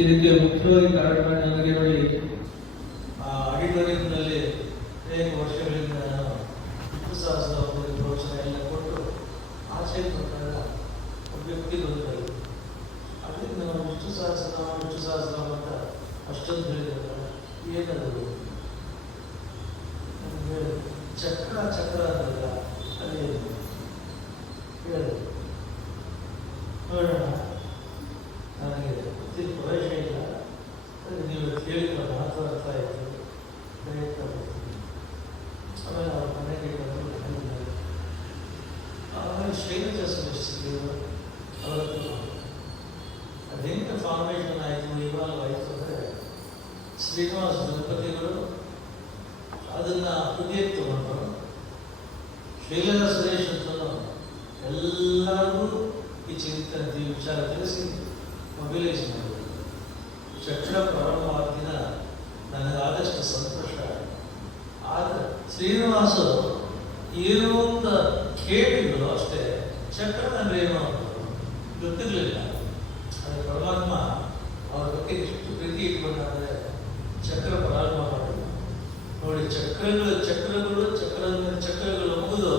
ಇದಕ್ಕೆ ಮುಖ್ಯವಾಗಿ ಕಾರಣ ನನಗೆ ನೋಡಿ, ಆಡಿಟೋರಿಯಂನಲ್ಲಿ ಅನೇಕ ವರ್ಷಗಳಿಂದ ನಾನು ವಿಷ್ಣು ಸಹಸ್ರನಾಮ ಪ್ರವಚನ ಎಲ್ಲ ಕೊಟ್ಟು ಆಚೆ ಬಂದಾಗ ಒಬ್ಬ ವ್ಯಕ್ತಿ ಬಂದರು. ಅದರಿಂದ ನಾವು ವಿಷ್ಣು ಸಹಸ್ರನಾಮ ಅಂತ ಅಷ್ಟೊಂದು ಹೇಳಿದಾಗ ಏನದು ನನಗೆ ಚಕ್ರ ಅನ್ನಲ್ಲ ಅಲ್ಲಿ ಹೇಳಿದೆ. ನೋಡೋಣ, ನನಗೆ ಪ್ರವೇಶ ಇಲ್ಲ, ನೀವು ಕೇಳಿದ ಮಹತ್ವ ಅರ್ಥ ಆಯಿತು, ಪ್ರಯತ್ನ ಮಾಡ್ತೀನಿ. ಆಮೇಲೆ ಅವ್ರ ಮನೆಗೆ ಬಂದು ಹೇಳಿದ್ದಾರೆ. ಆಮೇಲೆ ಶೈಲಜಾ ಸಮಿಸ್ತಿದ್ರು ಅವರದ್ದು ಅದೆಂತ ಫಾರ್ಮೇಷನ್ ಆಯಿತು, ಇವಾಲ್ವ್ ಆಯಿತು ಅಂದರೆ ಶ್ರೀನಿವಾಸ ದಂಪತಿಗಳು ಅದನ್ನು ಹೃದಯಕ್ಕೆ ತಗೊಂಡು ಶೈಲಜಾ ಸುರೇಶ್ ಅಂತ ಎಲ್ಲರಿಗೂ ಈ ಚಿಂತನೆ ಈ ವಿಚಾರ ತಿಳಿಸಿ ಮೊಬಿಲೈಸ್ ಮಾಡಿದರು. ಚಕ್ರ ಪ್ರಾರಂಭವಾದ ದಿನ ನನಗಾದಷ್ಟು ಸಂತೋಷ. ಆದರೆ ಶ್ರೀನಿವಾಸ ಏನು ಅಂತ ಕೇಳಿದ್ರು ಅಷ್ಟೇ, ಚಕ್ರ ಅಂದರೆ ಏನು ಅಂತ ಗೊತ್ತಿರಲಿಲ್ಲ. ಆದರೆ ಪರಮಾತ್ಮ ಅವ್ರ ಬಗ್ಗೆ ಎಷ್ಟು ಪ್ರೀತಿ ಇಟ್ಕೊಂಡಾದರೆ ಚಕ್ರ ಪ್ರಾರಂಭ ಮಾಡಿದ್ರು. ನೋಡಿ, ಚಕ್ರಗಳು ಮುಗಿದು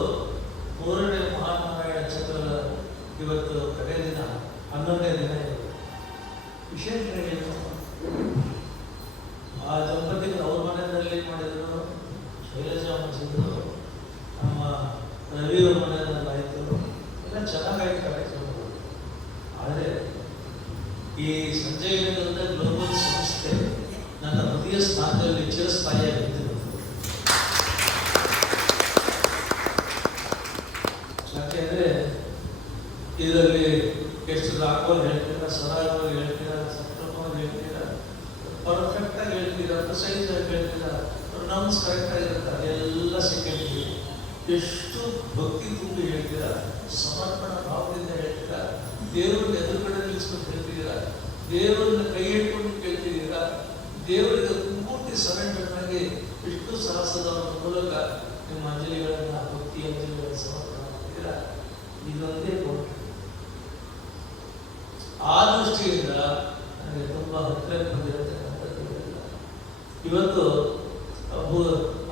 ಮೂರನೇ ಮಹಾನಾರಾಯಣ ಚಕ್ರದ ಇವತ್ತು ಕಡೆ ದಿನ 11ನೇ ದಿನ ಇದೆ. ವಿಶೇಷ ಏನು, ಆ ದಂಪತಿಗಳು ಅವ್ರ ಮನೆಯಲ್ಲಿ ಮಾಡಿದ್ರು, ಶೈಲಜಾ ಮಾಡಿಸಿದ್ರು, ನಮ್ಮ ರವಿಯವ್ರ ಮನೆಯಲ್ಲಿ ಆಯಿತು, ಎಲ್ಲ ಚೆನ್ನಾಗಾಯ್ತು ಕಾರ್ಯಕ್ರಮಗಳು. ಆದರೆ ಈ ಸಂಜಯ ಗ್ಲೋಬಲ್ ಸಂಸ್ಥೆ ನನ್ನ ಹೃದಯ ಸ್ಥಾನದಲ್ಲಿ ಚಿರಸ್ಥಾಯಿಯಾಗಿತ್ತು. ಯಾಕೆಂದರೆ ಇದರಲ್ಲಿ ಎಷ್ಟು ರಾಘವ್ ಹೇಳ್ತೀರಾ, ಸರಾಗವಾಗಿ ಹೇಳ್ತೀರಾ, ಸಕ್ರಮವಾಗಿ ಹೇಳ್ತೀರಾ, ಪರ್ಫೆಕ್ಟಾಗಿ ಹೇಳ್ತೀರಾ, ಪ್ರಿಸೈಸ್ ಆಗಿ ಹೇಳ್ತೀರಾ, ಪ್ರೊನೌನ್ಸ್ ಕರೆಕ್ಟಾಗಿರುತ್ತೆ, ಎಲ್ಲ ಸೆಕೆಂಡ್ರಿ. ಎಷ್ಟು ಭಕ್ತಿ ತುಂಬಿ ಹೇಳ್ತೀರಾ, ಸಮರ್ಪಣಾ ಭಾವದಿಂದ ಹೇಳ್ತೀರಾ, ದೇವರನ್ನ ಎದುರುಗಡೆ ನಿಲ್ಲಿಸ್ಕೊಂಡು ಹೇಳ್ತಿದ್ದೀರಾ, ದೇವರನ್ನ ಕೈ ಹಿಡ್ಕೊಂಡು ಕೇಳ್ತಿದ್ದೀರಾ, ದೇವರಿಗೆ ಪೂರ್ತಿ ಸರೆಂಡರ್ ಆಗಿ ವಿಷ್ಣು ಸಹಸ್ರನಾಮದ ಮೂಲಕ ನಿಮ್ಮ ಅಂಜಲಿಗಳನ್ನು, ಭಕ್ತಿ ಅಂಜಲಿಗಳನ್ನು ಸಮರ್ಪಣೆ ಮಾಡ್ತಿದ್ದೀರಾ. ಇದೊಂದೇ ಕೊಟ್ಟು ಆ ದೃಷ್ಟಿಯಿಂದ ನನಗೆ ತುಂಬ ಹತ್ತಿರ ಬಂದಿರತಕ್ಕಂಥದ್ದು. ಇವತ್ತು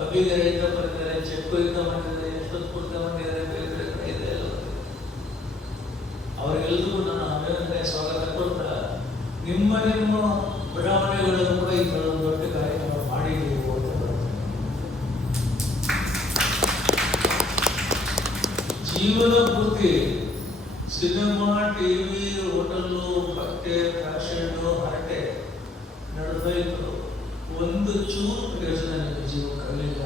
ಅಭಿನಯ ಯುದ್ಧ ಮಾಡಿದ್ದಾರೆ, ಚೆಕ್ಕು ಯುದ್ಧ ಮಾಡಿದ್ದಾರೆ, ಎಷ್ಟೊತ್ತು ಪೂರ್ತಿ ಮಾಡಿದ್ದಾರೆ, ಬೇರೆ ಬೇರೆ ಕಡೆ ಇದೆ ಎಲ್ಲ. ಅವರಿಗೆಲ್ಲರಿಗೂ ನಾನು ಅಭಿನಂದನೆ ಸ್ವಾಗತ ಕೊಡ್ತಾ, ನಿಮ್ಮ ಬಡಾವಣೆಗಳನ್ನು ಕೂಡ ಈ ದೊಡ್ಡ ಕಾರ್ಯಕ್ರಮ ಮಾಡಿ ನೀವು ಅಂತ ಜೀವನ ಪೂರ್ತಿ ಸಿನಿಮಾ, ಟಿವಿ, ಹೋಟೆಲ್ಲು, ಬಟ್ಟೆ, ಫ್ಯಾಷನ್ನು, ಹರಟೆ ನಡೆದೋಯ್ತು. ಒಂದು ಚೂರು ಪ್ರಯೋಜನ ನಿಮ್ಮ ಜೀವನಕ್ಕಲ್ಲಿಲ್ಲ.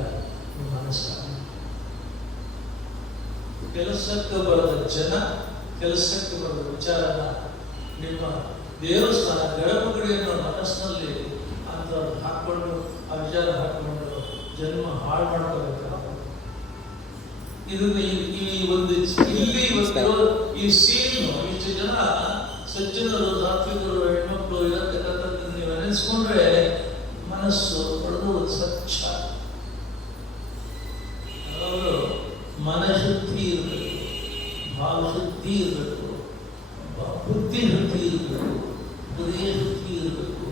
ನಿಮ್ಮ ನಮಸ್ಕಾರ. ಕೆಲಸಕ್ಕೆ ಬರದ ಜನ, ಕೆಲಸಕ್ಕೆ ಬರದ ವಿಚಾರನ ನಿಮ್ಮ ದೇವಸ್ಥಾನ ಗರ್ಭಗುಡಿಯನ್ನು ಮನಸ್ಸಿನಲ್ಲಿ ಅಂತ ಹಾಕ್ಕೊಂಡು ಆ ವಿಚಾರ ಹಾಕಿಕೊಂಡು ಜನ್ಮ ಹಾಳು ಮಾಡ್ಕೋಬೇಕು. ಇದನ್ನು ಈ ಒಂದು ಇಲ್ಲಿ ಇವತ್ತಿರೋ ಈ ಸೀನು, ಇಷ್ಟು ಜನ ಸಜ್ಜನರು, ಸಾತ್ವಿಕರು, ಹೆಣ್ಮಕ್ಳು ಇರತಕ್ಕಂಥದ್ದು ನೀವು ನೆನೆಸ್ಕೊಂಡ್ರೆ ಮನಸ್ಸು ಪಡೆದು ಸ್ವಚ್ಛ. ಅವರು ಮನಶುದ್ಧಿ ಇರಬೇಕು, ಭಾವಶುದ್ಧಿ ಇರಬೇಕು, ಬುದ್ಧಿ ಶುದ್ಧಿ ಇರಬೇಕು, ಹೃದಯ ಶುದ್ಧಿ ಇರಬೇಕು,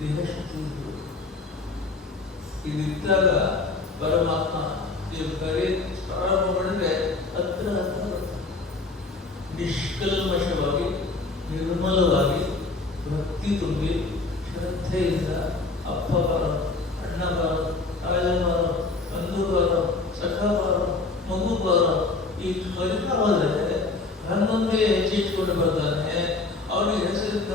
ದೇಹ ಶುದ್ಧಿ ಇರಬೇಕು. ಇದಿದ್ದಾಗ ಪರಮಾತ್ಮ ನೀವು ಕರೆ ಪ್ರಾರಂಭ ಮಾಡಿದ್ರೆ ಹತ್ರ ನಿಷ್ಕಲ್ಮಶವಾಗಿ, ನಿರ್ಮಲವಾಗಿ, ಭಕ್ತಿ ತುಂಬಿ, ಶ್ರದ್ಧೆಯಿಂದ ಅಪ್ಪ ಬಾರೋ, ಅಣ್ಣ ಬಾರೋ, ರಾಜ ಬಾರೋ, ಬಂಧು ಬಾರೋ, ಸಖ ಬಾರೋ, ಮಗು ಬಾರೋ, ಈ ಕರಿತಾ ಹೋದರೆ ನನ್ನೊಂದೇ ಹೆಚ್ಚಿಟ್ಕೊಂಡು ಬರ್ತಾನೆ. ಅವನಿಗೆ ಹೆಸರಿಂದ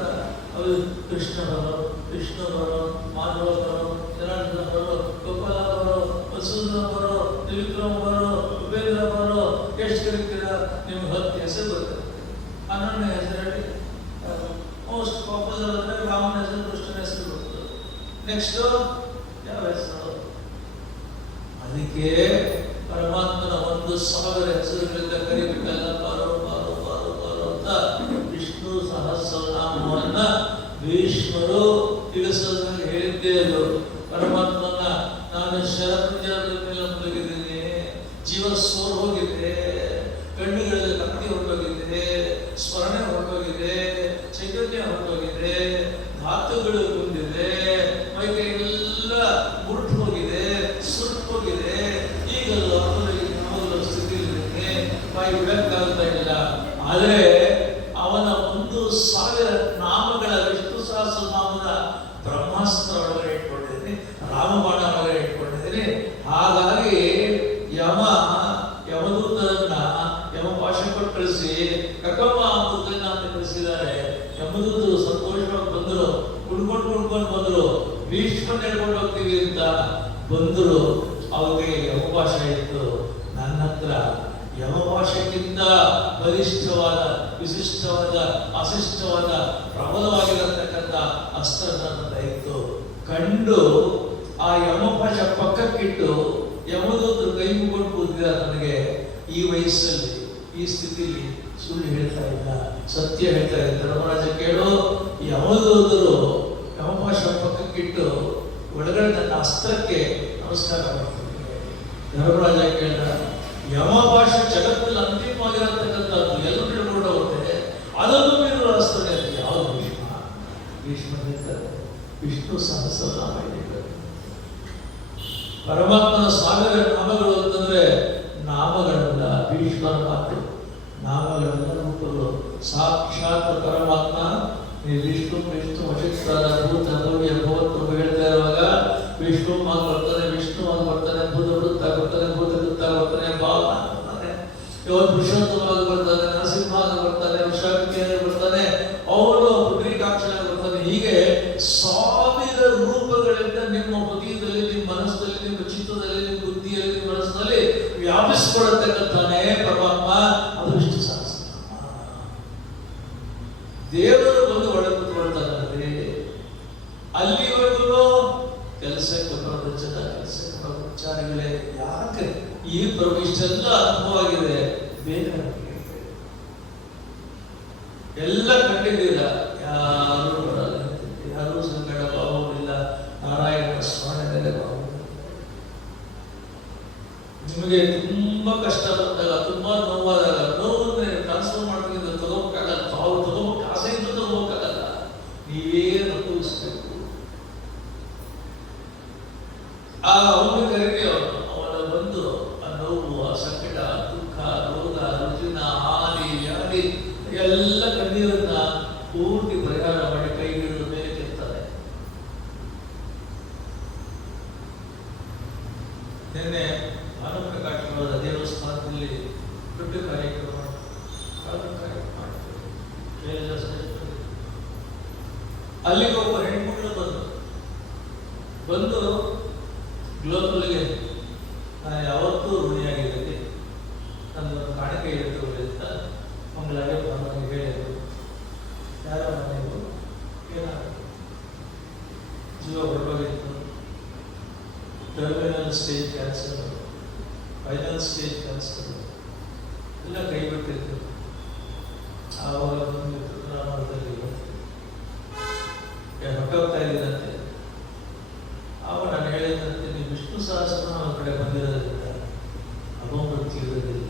ಅವರು ಕೃಷ್ಣ ಬರೋ, ವಿಷ್ಣು ಬರೋ, ಮಾಧವ ಬರೋ, ಜನಾರ್ದನ ಬರೋ, ಗೋಪಾಲ ಬರೋ, ವಸುಂಧರ ಬರೋ, ತ್ರಿವಿಕ್ರಮ ಬರೋ, ಉಪೇಂದ್ರ ಬರೋ, ಎಷ್ಟು ಕರಿತೀರ? ನಿಮ್ಗೆ 10 ಹೆಸರು ಬರ್ತದೆ. 11ನೇ ಹೆಸರಲ್ಲಿ ಮೋಸ್ಟ್ ಪಾಪ್ಯುಲರ್ ಅಂದರೆ ರಾಮನ ಹೆಸರು, ಕೃಷ್ಣನ ಹೆಸರು ಬರ್ತದೆ. ನೆಕ್ಸ್ಟು ಯಾವ ಹೆಸರು? ಅದಕ್ಕೆ ಪರಮಾತ್ಮನ 1,000 ಹೆಸರುಗಳಿಂದ ಕರಿಬೇಕಲ್ಲ. ಬಾರೋ ಬಾರೋ ಬಾರೋ ಬಾರೋ ಅಂತ ವಿಷ್ಣು ಸಹಸ್ರನಾಮವನ್ನ ಭೀಷ್ಮರು ತಿಳಿಸೋದನ್ನು ಹೇಳಿದ್ದೇ ಅದು. ಪರಮಾತ್ಮನ ನಾನು ಶರಪಂಜರದ ಮೇಲೆ ಮುಳುಗಿದ್ದೀನಿ, ಜೀವ ಸೋರ್ ಹೋಗಿದೆ, ಕಣ್ಣುಗಳಲ್ಲಿ ಕತ್ತಿ ಹೊರಟೋಗಿದೆ, ಸ್ಮರಣೆ ಹೊರಟೋಗಿದೆ, ಚೈತನ್ಯ ಹೊರಟೋಗಿದೆ, ಧಾತುಗಳು ಕುಂದಿದೆ, ಮೈಕೈಗೆಲ್ಲ ಮುರುಟು ಹೋಗಿದೆ, ಸುಟ್ಟು ಹೋಗಿದೆ. ಈಗಲೂ ಯಾವಾಗಲೂ ಸ್ಥಿತಿಯಲ್ಲಿ ಬಾಯಿ ಬಿಡಕ್ಕಾಗ್ತಾ ಇಲ್ಲ. ಆದರೆ ಅವನ 1,000 ನಾಮಗಳ ವಿಷ್ಣು ಸಹಸ್ರನಾಮದ ಬ್ರಹ್ಮಾಸ್ತ್ರ ಒಳಗಡೆ ಇಟ್ಕೊಂಡಿದ್ದೀನಿ, ರಾಮಬಾಣ ಒಳಗಡೆ ಇಟ್ಕೊಂಡಿದ್ದೀನಿ. ಹಾಗಾಗಿ ಯಮದೂತರನ್ನ ಯಮಪಾಶ ಕೊಟ್ಟು ಕಳಿಸಿ ಕಕ್ಕಮ್ಮ ಮೃಗನ್ನ ಅಂತ ಕಳಿಸಿದ್ದಾರೆ. ಯಮದೂತರು ಸಂತೋಷವಾಗಿ ಬಂದರು, ಕುಡ್ಕೊಂಡು ಬಂದರು. ಭೀಷ್ಮನ್ ಹೇಳ್ಕೊಂಡು ಹೋಗ್ತೀವಿ ಅಂತ ಬಂದರು. ಅವ್ರಿಗೆ ಯಮಪಾಶ ಇತ್ತು. ನನ್ನ ಹತ್ರ ಯಮಪಾಶಕ್ಕಿಂತ ಬಲಿಷ್ಠವಾದ, ವಿಶಿಷ್ಟವಾದ, ಅಶಿಷ್ಟವಾದ, ಪ್ರಬಲವಾಗಿರತಕ್ಕಂಥ ಅಸ್ತ್ರ ನನ್ನ ಇತ್ತು. ಕಂಡು ಆ ಯಮಪಾಶ ಪಕ್ಕಕ್ಕಿಟ್ಟು ಯಮದೂತರು ಕೈ ಮುಗ್ಕೊಂಡು ಕೂತಿದ್ದಾರೆ. ನನಗೆ ಈ ವಯಸ್ಸಲ್ಲಿ, ಈ ಸ್ಥಿತಿಯಲ್ಲಿ ಸುಳ್ಳು ಹೇಳ್ತಾ ಇಲ್ಲ, ಸತ್ಯ ಹೇಳ್ತಾ ಇಲ್ಲ. ಧರ್ಮರಾಜ ಕೇಳು, ಯಮದೂತರು ಯಮಪಾಶ ಪಕ್ಕಕ್ಕಿಟ್ಟು ಒಳಗಡೆ ನನ್ನ ಅಸ್ತ್ರಕ್ಕೆ ನಮಸ್ಕಾರ ಮಾಡ್ತೀನಿ. ಧರ್ಮರಾಜ ಕೇಳಿದ, ಯಮಪಾಶ ಜಗತ್ತಲ್ಲಿ ಅಂತಿಮವಾಗಿರತಕ್ಕಂಥದ್ದು, ಎಲ್ಲರೂ ತಿಳ್ಕೊಂಡು ಹೋಗುತ್ತೆ, ಅದನ್ನು ಮೀರುವ ಅಸ್ತ್ರ ಯಾವುದು? ಭೀಷ್ಮ ಹೇಳ್ತಾರೆ, ವಿಷ್ಣು ಸಹಸ್ರನಾಮ ಇದೆ. ಪರಮಾತ್ಮನ 1000 ನಾಮಗಳು ಅಂತಂದ್ರೆ ನಾಮಗಳಲ್ಲ, ಭೀಷ್ಮರ ಮಾತು. ನಾಮಗಳೆಲ್ಲ ರೂಪಗಳು. ಸಾಕ್ಷಾತ್ ಪರಮಾತ್ಮ ವಿಷ್ಣು ವಶಿಷ್ಠಾದ ಭೂತ ಭವ್ಯ ಭವತ್ತು ಹೇಳ್ತಾ ಇರುವಾಗ ವಿಷ್ಣು ಆಗಿ ಬರ್ತಾನೆ, ವಿಷ್ಣು ಆಗಿ ಬರ್ತಾನೆ, ಭೂತ ವೃತ್ತ ಬರ್ತಾನೆ, ಭೂತ ವೃತ್ತ ಬರ್ತಾನೆ, ಭಾವ ಬರ್ತಾನೆ, ಇವತ್ತು ಪುರುಷೋತ್ತಮವಾಗಿ ಬರ್ತಾನೆ, ನರಸಿಂಹ ಆಗಿ ಬರ್ತಾನೆ, ವಿಶ್ವಾಮಿತ್ರಿಯಾಗಿ ಬರ್ತಾನೆ, ಅವನು ಪುತ್ರಿಕಾಕ್ಷನಾಗಿ ಬರ್ತಾನೆ. ಹೀಗೆ 1000 ರೂಪಗಳಿಂದ ನಿಮ್ಮ ಹೃದಯದಲ್ಲಿ, ನಿಮ್ಮ ಮನಸ್ಸಲ್ಲಿ, ನಿಮ್ಮ ಚಿತ್ತದಲ್ಲಿ, ನಿಮ್ಮ ಬುದ್ಧಿಯಲ್ಲಿ, ನಿಮ್ಮ ಮನಸ್ಸಿನಲ್ಲಿ ವ್ಯಾಪಿಸಿಕೊಳ್ಳತಕ್ಕಂತಾನೆ ಪರಮಾತ್ಮ. ಅದು ವಿಷ್ಣು ಸಹಸ್ರನಾಮ. ದೇವರು ಬಂದು ಒಳಗೆ ಕೂತ್ಕೊಳ್ತಾನೆ. ಅಲ್ಲಿವರೆಗೂ ಕೆಲಸಕ್ಕೆ ಬರೋದು ಜನ, ಕೆಲಸಕ್ಕೆ ಬರೋ ವಿಚಾರಗಳೇ. ಯಾಕೆ ಈ ಇಷ್ಟೆಲ್ಲ ಅನುಭವ ಆಗಿದೆ? ಬೇಗ ಎಲ್ಲ ಕಂಡಿದ್ದೀರ, ಯಾರು ಬರಲ್ಲ, ಯಾರು ಸಂಕಟ ಭಾವವಿಲ್ಲ, ನಾರಾಯಣ ಸ್ಮರಣೆ ಮೇಲೆ ಭಾವ. ನಿಮಗೆ ತುಂಬಾ ಕಷ್ಟ ಬಂದಾಗ, ತುಂಬಾ ನೋವಾದಾಗ, ನೋವನ್ನೇ ಟ್ರಾನ್ಸ್ಫರ್ ಮಾಡೋದ್ರಿಂದ ತಗೋಬೇಕಾಗಲ್ಲ, ತಾವು ತಗೋಬೇಕು, ಆಸೆಯಿಂದ ತಗೋಬೇಕಾಗಲ್ಲ, ನೀವೇ ಅನುಭವಿಸ್ಬೇಕು. ಅವನು ಕರೆಗೆ ಅವನ ಬಂದು ಆ ನೋವು, ಆ ಸಂಕಟ, ದುಃಖ, ರೋಗ, ರುಜಿನ, ಹಾನಿ, ವ್ಯಾಧಿ ಎಲ್ಲ ಕಣ್ಣೀರನ್ನ ಪೂರ್ತಿ ಪರಿಹಾರ ಮಾಡಿ ಕೈ ಹಿಡಿದ ಮೇಲೆ ಕೆತ್ತಾರೆ. ನಿನ್ನೆ ಭಾನುಪ್ರಕಾಶ್ ದೇವಸ್ಥಾನದಲ್ಲಿ ದೊಡ್ಡ ಕಾರ್ಯಕ್ರಮ ಅಲ್ಲಿಗೆ ಒಬ್ಬ ಹೆಣ್ಮಕ್ಳು ಬಂದು ಗ್ಲೋಬಲ್ಗೆ ನಾನು ಯಾವತ್ತೂ ಋಣಿಯಾಗಿದ್ದೀನಿ, ನನ್ನ ಕಾಣಿಕೆ ಇರ್ತದೆ ಅಂತ ಮಂಗಳಾಗೆ ನನಗೆ ಹೇಳಿದರು. ಯಾರೋ ಮನೆಗೂ ಏನಾಗುತ್ತೆ, ಜೀವ ಬರಬೇಕಾಗಿತ್ತು, terminal stage cancer, final stage cancer ಎಲ್ಲ ಕೈ ಬಿಟ್ಟಿತ್ತು. ಆವಾಗ ಬಂದಿತ್ತು ರಾಮದಲ್ಲಿ ಹೊಟ್ಟೋಗ್ತಾ ಇದ್ದೀರಂತೆ. ಆವಾಗ ನಾನು ಹೇಳಿದಂತೆ, ನೀವು ವಿಷ್ಣು ಸಹಸ್ರನಾಮ ಕಡೆ ಬಂದಿರೋದ್ರಿಂದ ಅಪಮೃತ್ಯು ಇರೋದಿಲ್ಲ,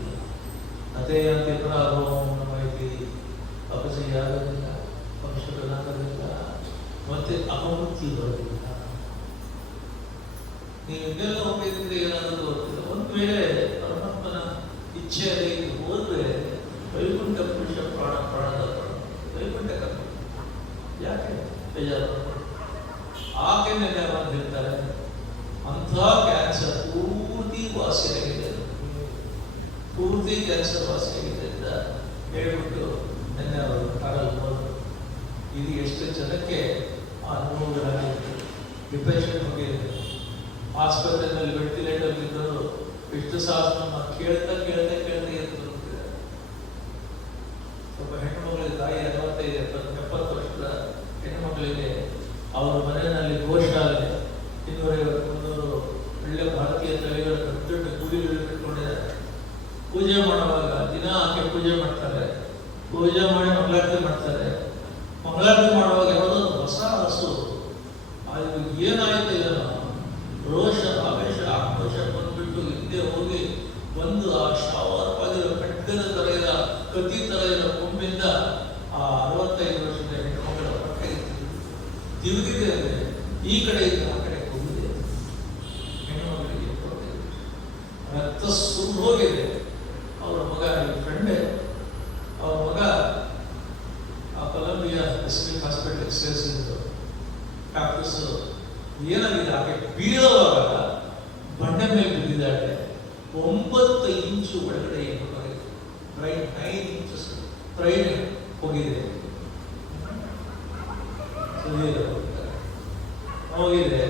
ಅದೇ ಅಂತ ಅಭೋಮ ಮಾಹಿತಿ ಅಪಜಯ ಆಗೋದಿಲ್ಲ, ವಂಶಗಳಾಗೋದಿಲ್ಲ, ಮತ್ತೆ ಅಪಮೃತ್ಯು ಬರೋದಿಲ್ಲ. ನೀವು ಇದೆಲ್ಲ ಹೋಗಿದ್ರೆ ಏನಾದರೂ ಗೊತ್ತಿಲ್ಲ. ಒಂದು ವೇಳೆ ಪರಮಾತ್ಮನ ಇಚ್ಛೆ ಅದಕ್ಕೆ ಹೋದ್ರೆ ವೈಕುಂಠ ಪುರುಷ ಪ್ರಾಣದ ವೈಕುಂಠ ಕರ್ಮ. ಯಾಕೆ ಬೇಜಾರು? ಆಕೆನೆ ಬಂದಿರ್ತಾರೆ, ಅಂಥ ಕ್ಯಾನ್ಸರ್ ಪೂರ್ತಿ ವಾಸಿಯಾಗಿದೆ, ಪೂರ್ತಿ ಕ್ಯಾನ್ಸರ್ ವಾಸಿಯಾಗಿದೆ ಅಂತ ಹೇಳ್ಬಿಟ್ಟು ನಿನ್ನೆ ಅವರು ಕಾರಲ್ಲಿ ಹೋದರು. ಇದು ಎಷ್ಟು ಜನಕ್ಕೆ ಆ ನೋವುಗಳಾಗಿತ್ತು, ಡಿಪ್ರೆಷನ್ ಹೋಗಿರುತ್ತೆ, ಆಸ್ಪತ್ರೆಯಲ್ಲಿ ವೆಂಟಿಲೇಟರ್ ಇದ್ದರು, ವಿಷ್ಣು ಸಹಸ್ರನಾಮ ಕೇಳ್ತಾ ಇರ್ತಾರೆ. ಒಬ್ಬ ಹೆಣ್ಣು ಮಗಳಿಗೆ ತಾಯಿ 65-70 ವರ್ಷದ ಹೆಣ್ಣು ಮಗಳಿಗೆ ಅವರ ಮನೆಯಲ್ಲಿ ಗೋಶಾಲೆ 250-300 ಒಳ್ಳೆ ಭಾರತೀಯ ತಳಿಗಳ ದೊಡ್ಡ ಗುಡಿಗಳು ಇಟ್ಕೊಂಡಿದ್ದಾರೆ. ಪೂಜೆ ಮಾಡುವಾಗ ದಿನ ಆಕೆ ಪೂಜೆ ಮಾಡ್ತಾರೆ, ಪೂಜೆ ಮಾಡಿ ಮಂಗಳಾರತಿ ಮಾಡ್ತಾರೆ. ಮಂಗಳಾರತಿ ಮಾಡುವಾಗ ಯಾವುದೋ ಹೊಸ ಹಸು ಅದು ಏನಾಯ್ತು ಏನೋ ರೋಷ, ಆವೇಶ, ಆಕ್ರೋಶ ಬಂದ್ಬಿಟ್ಟು ಹಿಂದೆ ಹೋಗಿ ಬಂದು ಆ ಶವ ತಿರುಗಿದೆ ಅಂದರೆ ಈ ಕಡೆಯಿಂದ ಆ ಕಡೆ ಹೋಗಿದೆ. ಹೆಣ್ಣುಮಗಳಿಗೆ ರಕ್ತ ಸುರಿದು ಹೋಗಿದೆ. ಅವರ ಮಗ ಫ್ರೆಂಡೇ, ಅವರ ಮಗ ಆ ಕೊಲಂಬಿಯಾ ಪೆಸಿಫಿಕ್ ಹಾಸ್ಪಿಟಲ್ಗೆ ಸೇರಿಸಿದ್ದು. ಡಾಕ್ಟರ್ಸ್ ಏನಾಗಿದೆ ಆಕೆ ಬೀಳುವಾಗ ಬಂಡೆ ಮೇಲೆ ಬಿದ್ದಿದ್ದಾಳೆ. 9 ಇಂಚು ಒಳಗಡೆ ಬ್ರೈನ್ 9 ಇಂಚಸ್ ಬ್ರೈನ್ ಹೋಗಿದೆ. ಹೋಗಿದೆ.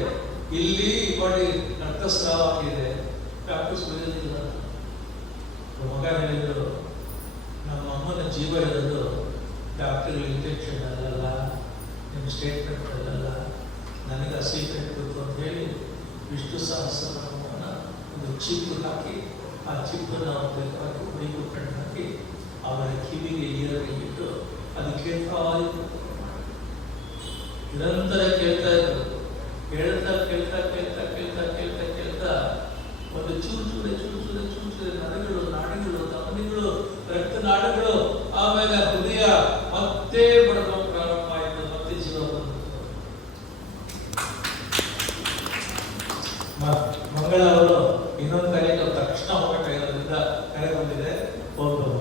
ಇಲ್ಲಿ ಬಾಡಿ ರಕ್ತಸ್ರಾವ ಆಗಿದೆ. ಡಾಕ್ಟರ್ಸ್ ಬರೆಯೋದಿಲ್ಲ. ಮಗ ಹೇಳಿದ್ರು, ನಮ್ಮ ಅಮ್ಮನ ಜೀವ ಇರೋದು ಡಾಕ್ಟರ್ ಇಂಜೆಕ್ಷನ್ ಅಲ್ಲಲ್ಲ, ನಿಮ್ಮ ಸ್ಟೇಟ್ಮೆಂಟ್ ಅಲ್ಲಲ್ಲ, ನನಗೆ ಸೀಕ್ರೆಟ್ ಬೇಕು ಅಂತ ಹೇಳಿ ವಿಷ್ಣು ಸಹಸ್ರನಾಮವನ್ನು ಒಂದು ಚಿಪ್ ಹಾಕಿ, ಆ ಚಿಪ್ಪನ್ನು ಬೇಕಾಗಿ ಹುಡುಗಿ ಕಣ್ಣು ಹಾಕಿ ಅವರ ಕಿವಿಗೆ ಈರಗೆ ಇಟ್ಟು ಅದು ಕೇಳ್ತಾ ಇತ್ತು. ನಿರಂತರ ಕೇಳ್ತಾ ಇದ್ರು. ಕೇಳ್ತಾ ಕೇಳ್ತಾ ಕೇಳ್ತಾ ಕೇಳ್ತಾ ಕೇಳ್ತಾ ಕೇಳ್ತಾ ಒಂದು ಚೂರು ಚೂರೆ ನರಗಳು, ನಾಡಿಗಳು, ಧಮನಿಗಳು, ರಕ್ತನಾಳಗಳು, ಆಮೇಲೆ ಹೃದಯ ಮತ್ತೆ ಬಡವ ಪ್ರಾರಂಭ ಆಯಿತು. ಮತ್ತೆ ಜೀವ ಬಂತು. ಮಂಗಳ ಅವರು ಇನ್ನೊಂದು ಕರೆಗೆ ತಕ್ಷಣ ಹೋಗಬೇಕಾಗಿರೋದ್ರಿಂದ ಕರೆ ಬಂದಿದೆ, ಹೋಗ್ಬೋದು.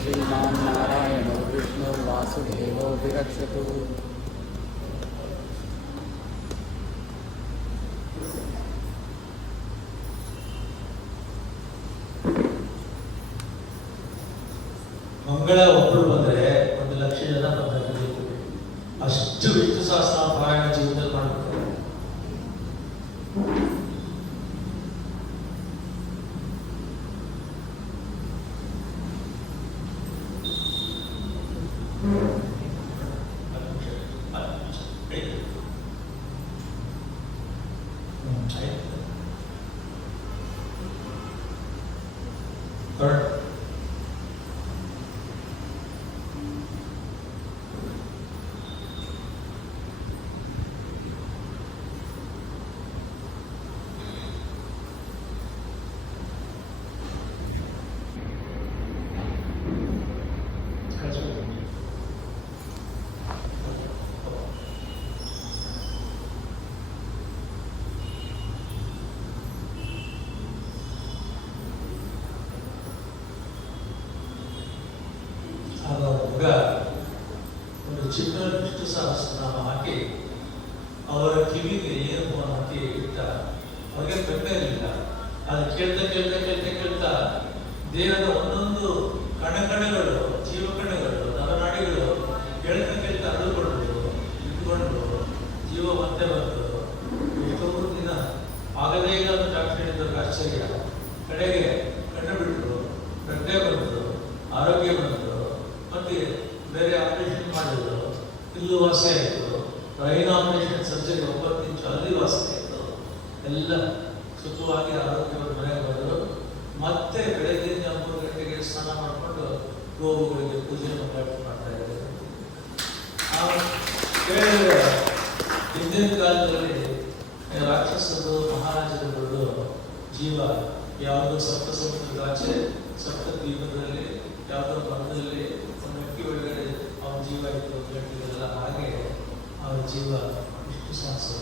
श्रीमान्नारायणो विष्णुर्वासुदेवो विरक्षतु। ಮಂಗಳ ಒಬ್ಬರು ಬಂದರೆ 1 ಲಕ್ಷ ಜನ ಬಂದಾಗ ಅಷ್ಟು ವಿಷ್ಣು ಸಹಸ್ರ ಪಾರಾಯಣ ಜೀವನದಲ್ಲಿ ಮಾಡಬೇಕು. ಮಗ ಒಂದು ಚಿಕ್ಕ ವಿಷ್ಣು ಸಹಸ್ರನಾಮ ಹಾಕಿ ಅವರ ಕಿವಿಗೆ ಇಯರ್ಫೋನ್ ಹಾಕಿ ಇಟ್ಟ. ಅವ್ರಿಗೆ ಬೆಟ್ಟ ಇರಲಿಲ್ಲ. ಅದು ಕೇಳ್ತಾ ಕೇಳ್ತಾ ಕೇಳ್ತಾ ಕೇಳ್ತಾ ದೇಹದ ಒಂದೊಂದು ಕಣಕಣಗಳು, ಜೀವಕಣಗಳು, ನರನಾಡಿಗಳು ಕೇಳ್ತಾ ಕೇಳ್ತಾ ಅಳುಗೊಂಡು ಇಟ್ಕೊಂಡು ಜೀವ ಮತ್ತೆ ಬಂತು. ಎಷ್ಟೊಂದು ದಿನ ಆಗದೇ ಇಲ್ಲ ಅಂತ ಡಾಕ್ಟರ್ ಹೇಳಿದ್ದವ್ರಿಗೆ ಆಶ್ಚರ್ಯ. ಕಡೆಗೆ ಕಣ್ಣು ಬಿಟ್ಟರು, ಪ್ರಜ್ಞೆ ಬಂತು, ಆರೋಗ್ಯ ಬಂತು. ಮತ್ತೆ ಬೇರೆ ಆಪರೇಷನ್ ಮಾಡಿದ್ರು, ಇಲ್ಲೂ ವಾಸಿ ಆಯಿತು. ಬ್ರೈನ್ ಆಪರೇಷನ್ ಸರ್ಜರಿ 9 ಇಂಚು ಅಲ್ಲಿ ವಾಸಿ ಆಯಿತು. ಎಲ್ಲ ಸುಖವಾಗಿ ಆರೋಗ್ಯವಾಗಿ ಮನೆಗೆ ಬಂದರು. ಮತ್ತೆ ಬೆಳಗ್ಗೆ 3 ಗಂಟೆಗೆ ಸ್ನಾನ ಮಾಡಿಕೊಂಡು ಗೋವುಗಳಿಗೆ ಪೂಜೆ ಮಾಡ್ತಾ ಇದ್ದಾರೆ. ಕೇಳಿದ್ರೆ ಹಿಂದಿನ ಕಾಲದಲ್ಲಿ ರಾಕ್ಷಸರು, ಮಹಾರಾಜರುಗಳು ಜೀವ ಯಾವುದೋ ಸಪ್ತ ಸಮುದ್ರದಾಚೆ, ಸಪ್ತ ದ್ವೀಪದಲ್ಲಿ ಯಾವುದೋ ಮರದಲ್ಲಿ ಒಂದು ಅಕ್ಕಿ ಒಳಗಡೆ ಅವನ ಜೀವ ಇತ್ತು ಅಂತ ಹೇಳ್ತಿದ್ರಲ್ಲ, ಹಾಗೆ ಅವರ ಜೀವ ವಿಷ್ಣು ಸಹಸ್ರ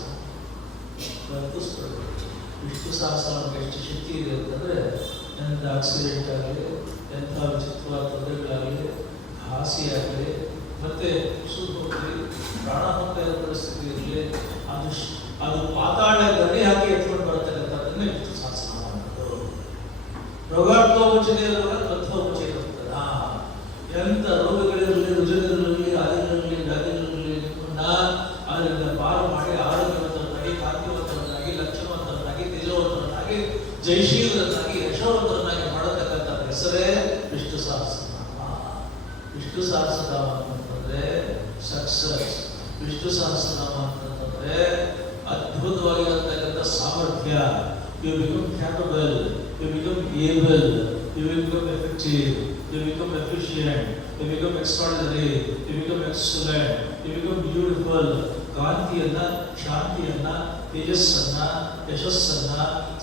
ವರ್ತಿಸ್ಕೊಳ್ಬೇಕು. ವಿಷ್ಣು ಸಹಸ್ರ ನಮಗೆ ಎಷ್ಟು ಶಕ್ತಿ ಇದೆ ಅಂತಂದರೆ, ಎಂಥ ಆಕ್ಸಿಡೆಂಟ್ ಆಗಲಿ, ಎಂಥ ವಿಚಿತ್ರವಾದ ತೊಂದರೆಗಳಾಗಲಿ, ಹಾಸಿ ಆಗಲಿ, ಮತ್ತೆ ಹೋಗಲಿ, ಪ್ರಾಣ ಹೋಗ್ತಾ ಇರೋ ಪರಿಸ್ಥಿತಿ ಇರಲಿ, ಅದು ಪಾತಾಳ ಗಡಿ ಹಾಕಿ ಎತ್ಕೊಂಡು ಬರ್ತಕ್ಕಂಥದ್ದನ್ನೇ ವಿಷ್ಣು ಸಹಸ್ರ ಮಾಡೋದು. ರೋಗಾರ್ಥೋಪಚನೆ ಇರುವಾಗ ತತ್ವೋಪಚಯ ಇರ್ತದೆ. ಎಂಥ ರೋಗಗಳಿರಲಿ, ರುಜುಗಳಿರಲಿ, ಆದಿಗಳಿರಲಿ, ವ್ಯಾಧಿಗಳಿರಲಿ, ಅದರಿಂದ ಪಾರು ಮಾಡಿ ಆರೋಗ್ಯವಂತರನ್ನಾಗಿ, ಕಾಂತಿವಂತರನ್ನಾಗಿ, ಲಕ್ಷ್ಮವಂತರನ್ನಾಗಿ, ತೇಜವಂತರನ್ನಾಗಿ, ಜಯಶೀಲರನ್ನಾಗಿ, ಯಶೋವಂತರನ್ನಾಗಿ ಮಾಡತಕ್ಕಂಥ ಹೆಸರೇ ವಿಷ್ಣು ಸಹಸ್ರನಾಮ. ವಿಷ್ಣು ಸಹಸ್ರನಾಮ ಅಂತಂದ್ರೆ ಸಕ್ಸಸ್, ವಿಷ್ಣು ಸಹಸ್ರನಾಮ ಅಂತಂದ್ರೆ ಅದ್ಭುತವಾಗಿರತಕ್ಕಂಥ ಸಾಮರ್ಥ್ಯ. You become capable, you become able, you become effective, you become efficient, you become extraordinary, you become excellent, you become beautiful. ಕಾಂತಿಯನ್ನ, ಶಾಂತಿಯನ್ನ, ತೇಜಸ್ಸನ್ನ, ಯಶಸ್ಸನ್ನ,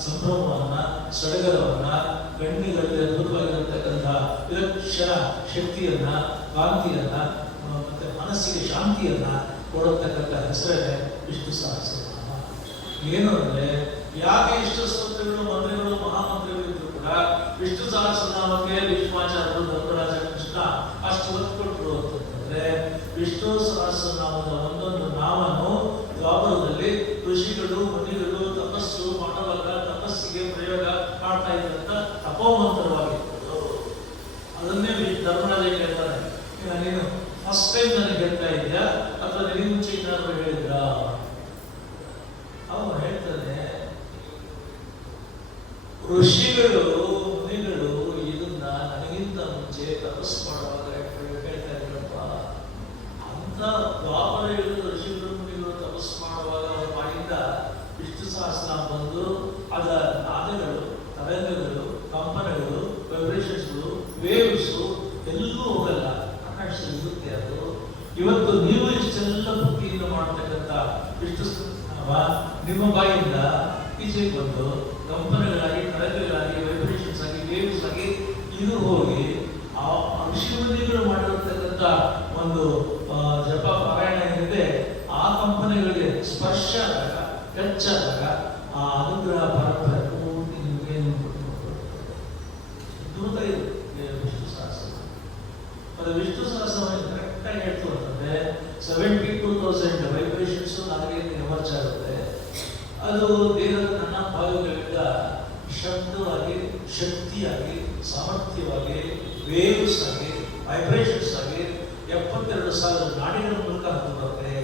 ಸಂಭ್ರಮವನ್ನ, ಸಡಗರವನ್ನ, ಕಣ್ಣಿಗಳಲ್ಲಿ ಅದ್ಭುತವಾಗಿರತಕ್ಕಂಥ ವಿಲಕ್ಷಣ ಶಕ್ತಿಯನ್ನ, ಕಾಂತಿಯನ್ನ, ಮತ್ತೆ ಮನಸ್ಸಿಗೆ ಶಾಂತಿಯನ್ನ ಕೊಡತಕ್ಕಂಥ ಹೆಸರೇ ವಿಷ್ಣು ಸಹಸ್ರನಾಮ. ಏನು ಅಂದ್ರೆ, ಯಾಕೆ ಇಷ್ಟು ಸ್ತೋತ್ರಗಳು, ಮಂತ್ರಗಳು, ಮಹಾಮಂತ್ರಗಳು ಇದ್ರು ಕೂಡ ವಿಷ್ಣು ಸಹಸ್ರನಾಮಕ್ಕೆ ವಿಶ್ವಾಚಾರ್ಯರು, ಧರ್ಮರಾಜ, ಕೃಷ್ಣ ಅಷ್ಟು ಒತ್ತು ಕೊಟ್ಟರು ಅಂತಂದ್ರೆ, ವಿಷ್ಣು ಸಹಸ್ರನಾಮದ ಒಂದೊಂದು ನಾಮನು ದ್ವಾಪರದಲ್ಲಿ ಋಷಿಗಳು, ಮುನಿಗಳು ತಪಸ್ಸು ಮಾಡುವಾಗ ತಪಸ್ಸಿಗೆ ಪ್ರಯೋಗ ಮಾಡ್ತಾ ಇದ್ದಂತ ತಪೋಮಂತ್ರವಾಗಿತ್ತು. ಅದನ್ನೇ ಧರ್ಮರಾಜ ಕೇಳ್ತಾನೆ, ನೀನು ಫಸ್ಟ್ ಟೈಮ್ ನನಗೆ ಹೇಳ್ತಾ ಇದೆಯಾ ಅಥವಾ ನಿನಗೆ ಮುಂಚೆ ಏನಾದ್ರು ಹೇಳಿದ್ರ? ಅವನು ಹೇಳ್ತಾನೆ, ಋಷಿಗಳು, ಮುನಿಗಳು ಇದನ್ನ ನನಗಿಂತ ಮುಂಚೆ ತಪಸ್ಸು ಮಾಡುವಾಗ ಹೇಳ್ತಾ ಇದ್ರಪ್ಪ. ಅಂತ ದ್ವಾಪರ ಇಳಿದ ಋಷಿಗಳು, ಮುನಿಗಳು ತಪಸ್ಸು ಮಾಡುವಾಗ ಅವ್ರ ಬಾಯಿಂದ ವಿಷ್ಣು ಸಹಸ್ರನಾಮ ಬಂದು ಅದರ ನಾದಗಳು, ತರಂಗಗಳು, ಕಂಪನಗಳು, ವೈಬ್ರೇಷನ್ಸ್ಗಳು, ವೇವ್ಸು ಎಲ್ಲೂ ಹೋಗಲ್ಲ, ಇರುತ್ತೆ ಅದು. ಇವತ್ತು ನೀವು ಇಷ್ಟೆಲ್ಲ ಭಕ್ತಿಯಿಂದ ಮಾಡತಕ್ಕಂಥ ವಿಷ್ಣು ಸಹಸ್ರನಾಮ ನಿಮ್ಮ ಬಾಯಿಂದ ಈಚೆಗೆ ಬಂದು ಕಂಪನಗಳಾಗಿ, ತರಂಗಗಳಾಗಿ, ವೈಬ್ರೇಷನ್ಸ್ ಆಗಿ, ವೇವ್ಸ್ ಆಗಿ ಇದು ಹೋಗಿ ಆ ಋಷಿಮುನಿಗಳು ಮಾಡಿರತಕ್ಕಂಥ ಒಂದು ಜಪ ಪಾರಾಯಣ ಏನಿದೆ, ಆ ಕಂಪನಿಗಳಿಗೆ ಸ್ಪರ್ಶ ಆದಾಗ, ಟಚ್ ಆದಾಗ ಆ ಅನುಗ್ರಹ ಪರಂಪರೆ ಪೂರ್ತಿ ನಿಮಗೆ ಅದ್ಭುತ ಇದೆ ವಿಷ್ಣು ಸಹಸ್ರನಾಮ. ಅದು ವಿಷ್ಣು ಸಹಸ್ರನಾಮ ಕರೆಕ್ಟ್ ಆಗಿ ಹೇಳ್ತು ಅಂತಂದ್ರೆ 72,000 ವೈಬ್ರೇಷನ್ಸ್ ನನಗೆ ಎಮರ್ಜ್ ಆಗುತ್ತೆ. ಅದು ದೇಹದ ನನ್ನ ಭಾಗಗಳಿಂದ ಶಬ್ದವಾಗಿ, ಶಕ್ತಿಯಾಗಿ, ಸಾಮರ್ಥ್ಯವಾಗಿ, ವೇವ್ಸ್ ಆಗಿ, ವೈಬ್ರೇಷನ್ಸ್ ಆಗಿ 72,000 ನಾಡಿಗಳ ಮೂಲಕ ಬರುತ್ತೆ.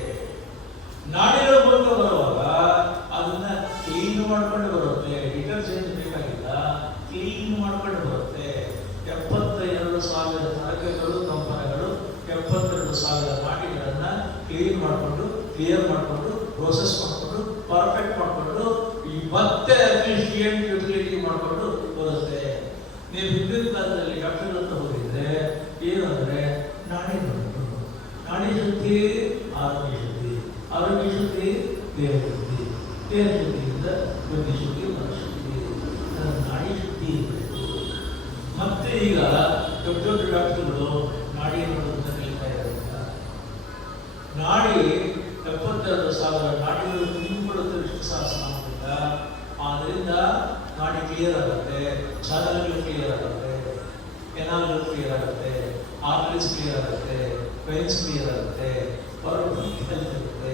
ನಾಡಿಗಳ ಮೂಲಕ ಬರುವಾಗ ಅದನ್ನ ಕ್ಲೀನ್ ಮಾಡ್ಕೊಂಡು ಬರುತ್ತೆ. ಡಿಟರ್ಜೆಂಟ್ ಬೇಕಾಗಿಲ್ಲ, ಕ್ಲೀನ್ ಮಾಡ್ಕೊಂಡು ಬರುತ್ತೆ. 72,000 ತರಂಗಗಳು, ಕಂಪನಗಳು, 72,000 ನಾಡಿಗಳನ್ನ ಕ್ಲೀನ್ ಮಾಡಿಕೊಂಡು, ಕ್ಲಿಯರ್ ಮಾಡಿಕೊಂಡು, ಪ್ರೋಸೆಸ್ ಮಾಡಿಕೊಂಡು, ಪರ್ಫೆಕ್ಟ್ ಮಾಡಿಕೊಂಡು, ಈ ಮತ್ತೆ ಅಫಿಷಿಯಂಟ್ ಯುಟಿಲಿಟಿ ಮಾಡಿಕೊಂಡು ಬರುತ್ತೆ. ನೀವು ಹಿಂದಿನ ಕಾಲದಲ್ಲಿ ಡಾಕ್ಟರ್ ಹತ್ರ ಹೋಗಿದ್ರೆ ಏನಂದ್ರೆ, ನಾಡಿ ಬಂತು, ನಾಡಿ ಶುದ್ಧಿ ಆರೋಗ್ಯ ಶುದ್ಧಿ, ಆರೋಗ್ಯ ಶುದ್ಧಿ ದೇಹ ಶುದ್ಧಿ, ದೇಹ ಶುದ್ಧಿಯಿಂದ ಬುದ್ಧಿ ಶುದ್ಧಿ, ಮನಶುದ್ಧಿ, ನಾಡಿ ಶುದ್ಧಿ ಇರಬೇಕು. ಮತ್ತೆ ಈಗ ದೊಡ್ಡ ದೊಡ್ಡ ಡಾಕ್ಟರ್ಗಳು ನಾಡಿ ಅಂತ ಕಲಿತಾ ಇದ್ದಾರೆ. ನಾಡಿ 72,000 ನಾಡಿಗಳು ತುಂಬಿಕೊಳ್ಳುತ್ತೆ ವಿಷ್ಣು ಸಹಸ್ರನಾಮದಿಂದ. ಆದ್ರಿಂದ ನಾಡಿ ಕ್ಲಿಯರ್ ಆಗುತ್ತೆ, ಚಾನಲ್ಗಳು ಕ್ಲಿಯರ್ ಆಗುತ್ತೆ, ಕೆನಾಲ್ಗಳು ಕ್ಲಿಯರ್ ಆಗುತ್ತೆ, ಆರ್ಟರೀಸ್ ಕ್ಲಿಯರ್ ಆಗುತ್ತೆ, ವೆನ್ಸ್ ಕ್ಲಿಯರ್ ಆಗುತ್ತೆ, ಇರುತ್ತೆ.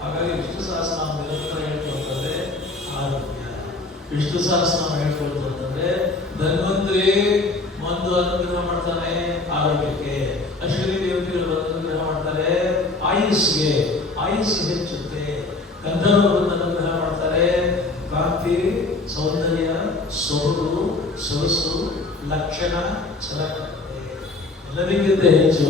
ಹಾಗಾಗಿ ವಿಷ್ಣು ಸಹಸ್ರನಾಮ ನಿರಂತರ ಹೇಳ್ಕೊಳ್ತಂದ್ರೆ ಆರೋಗ್ಯ. ವಿಷ್ಣು ಸಹಸ್ರನಾಮ ಹೇಳ್ಕೊಳ್ತು ಅಂತಂದ್ರೆ ಧನ್ವಂತರಿ ಒಂದು ಅನುಗ್ರಹ ಮಾಡ್ತಾನೆ ಆರೋಗ್ಯಕ್ಕೆ, ಅಶ್ವಿನಿ ದೇವತೆಗಳು ಅನುಗ್ರಹ ಮಾಡ್ತಾರೆ ಆಯುಷ್ಗೆ, ಆಯುಷ್ ಹೆಚ್ಚುತ್ತೆ. ಗಂಧರ್ವರು ಅನುಗ್ರಹ ಮಾಡ್ತಾರೆ ಕಾಂತಿ, ಸೌಂದರ್ಯ, ಸೊಬಗು, ಸೊಗಸು, ಲಕ್ಷಣ, ಛಲಕತೆ ಎಲ್ಲರಿಗಿಂತ ಹೆಚ್ಚು.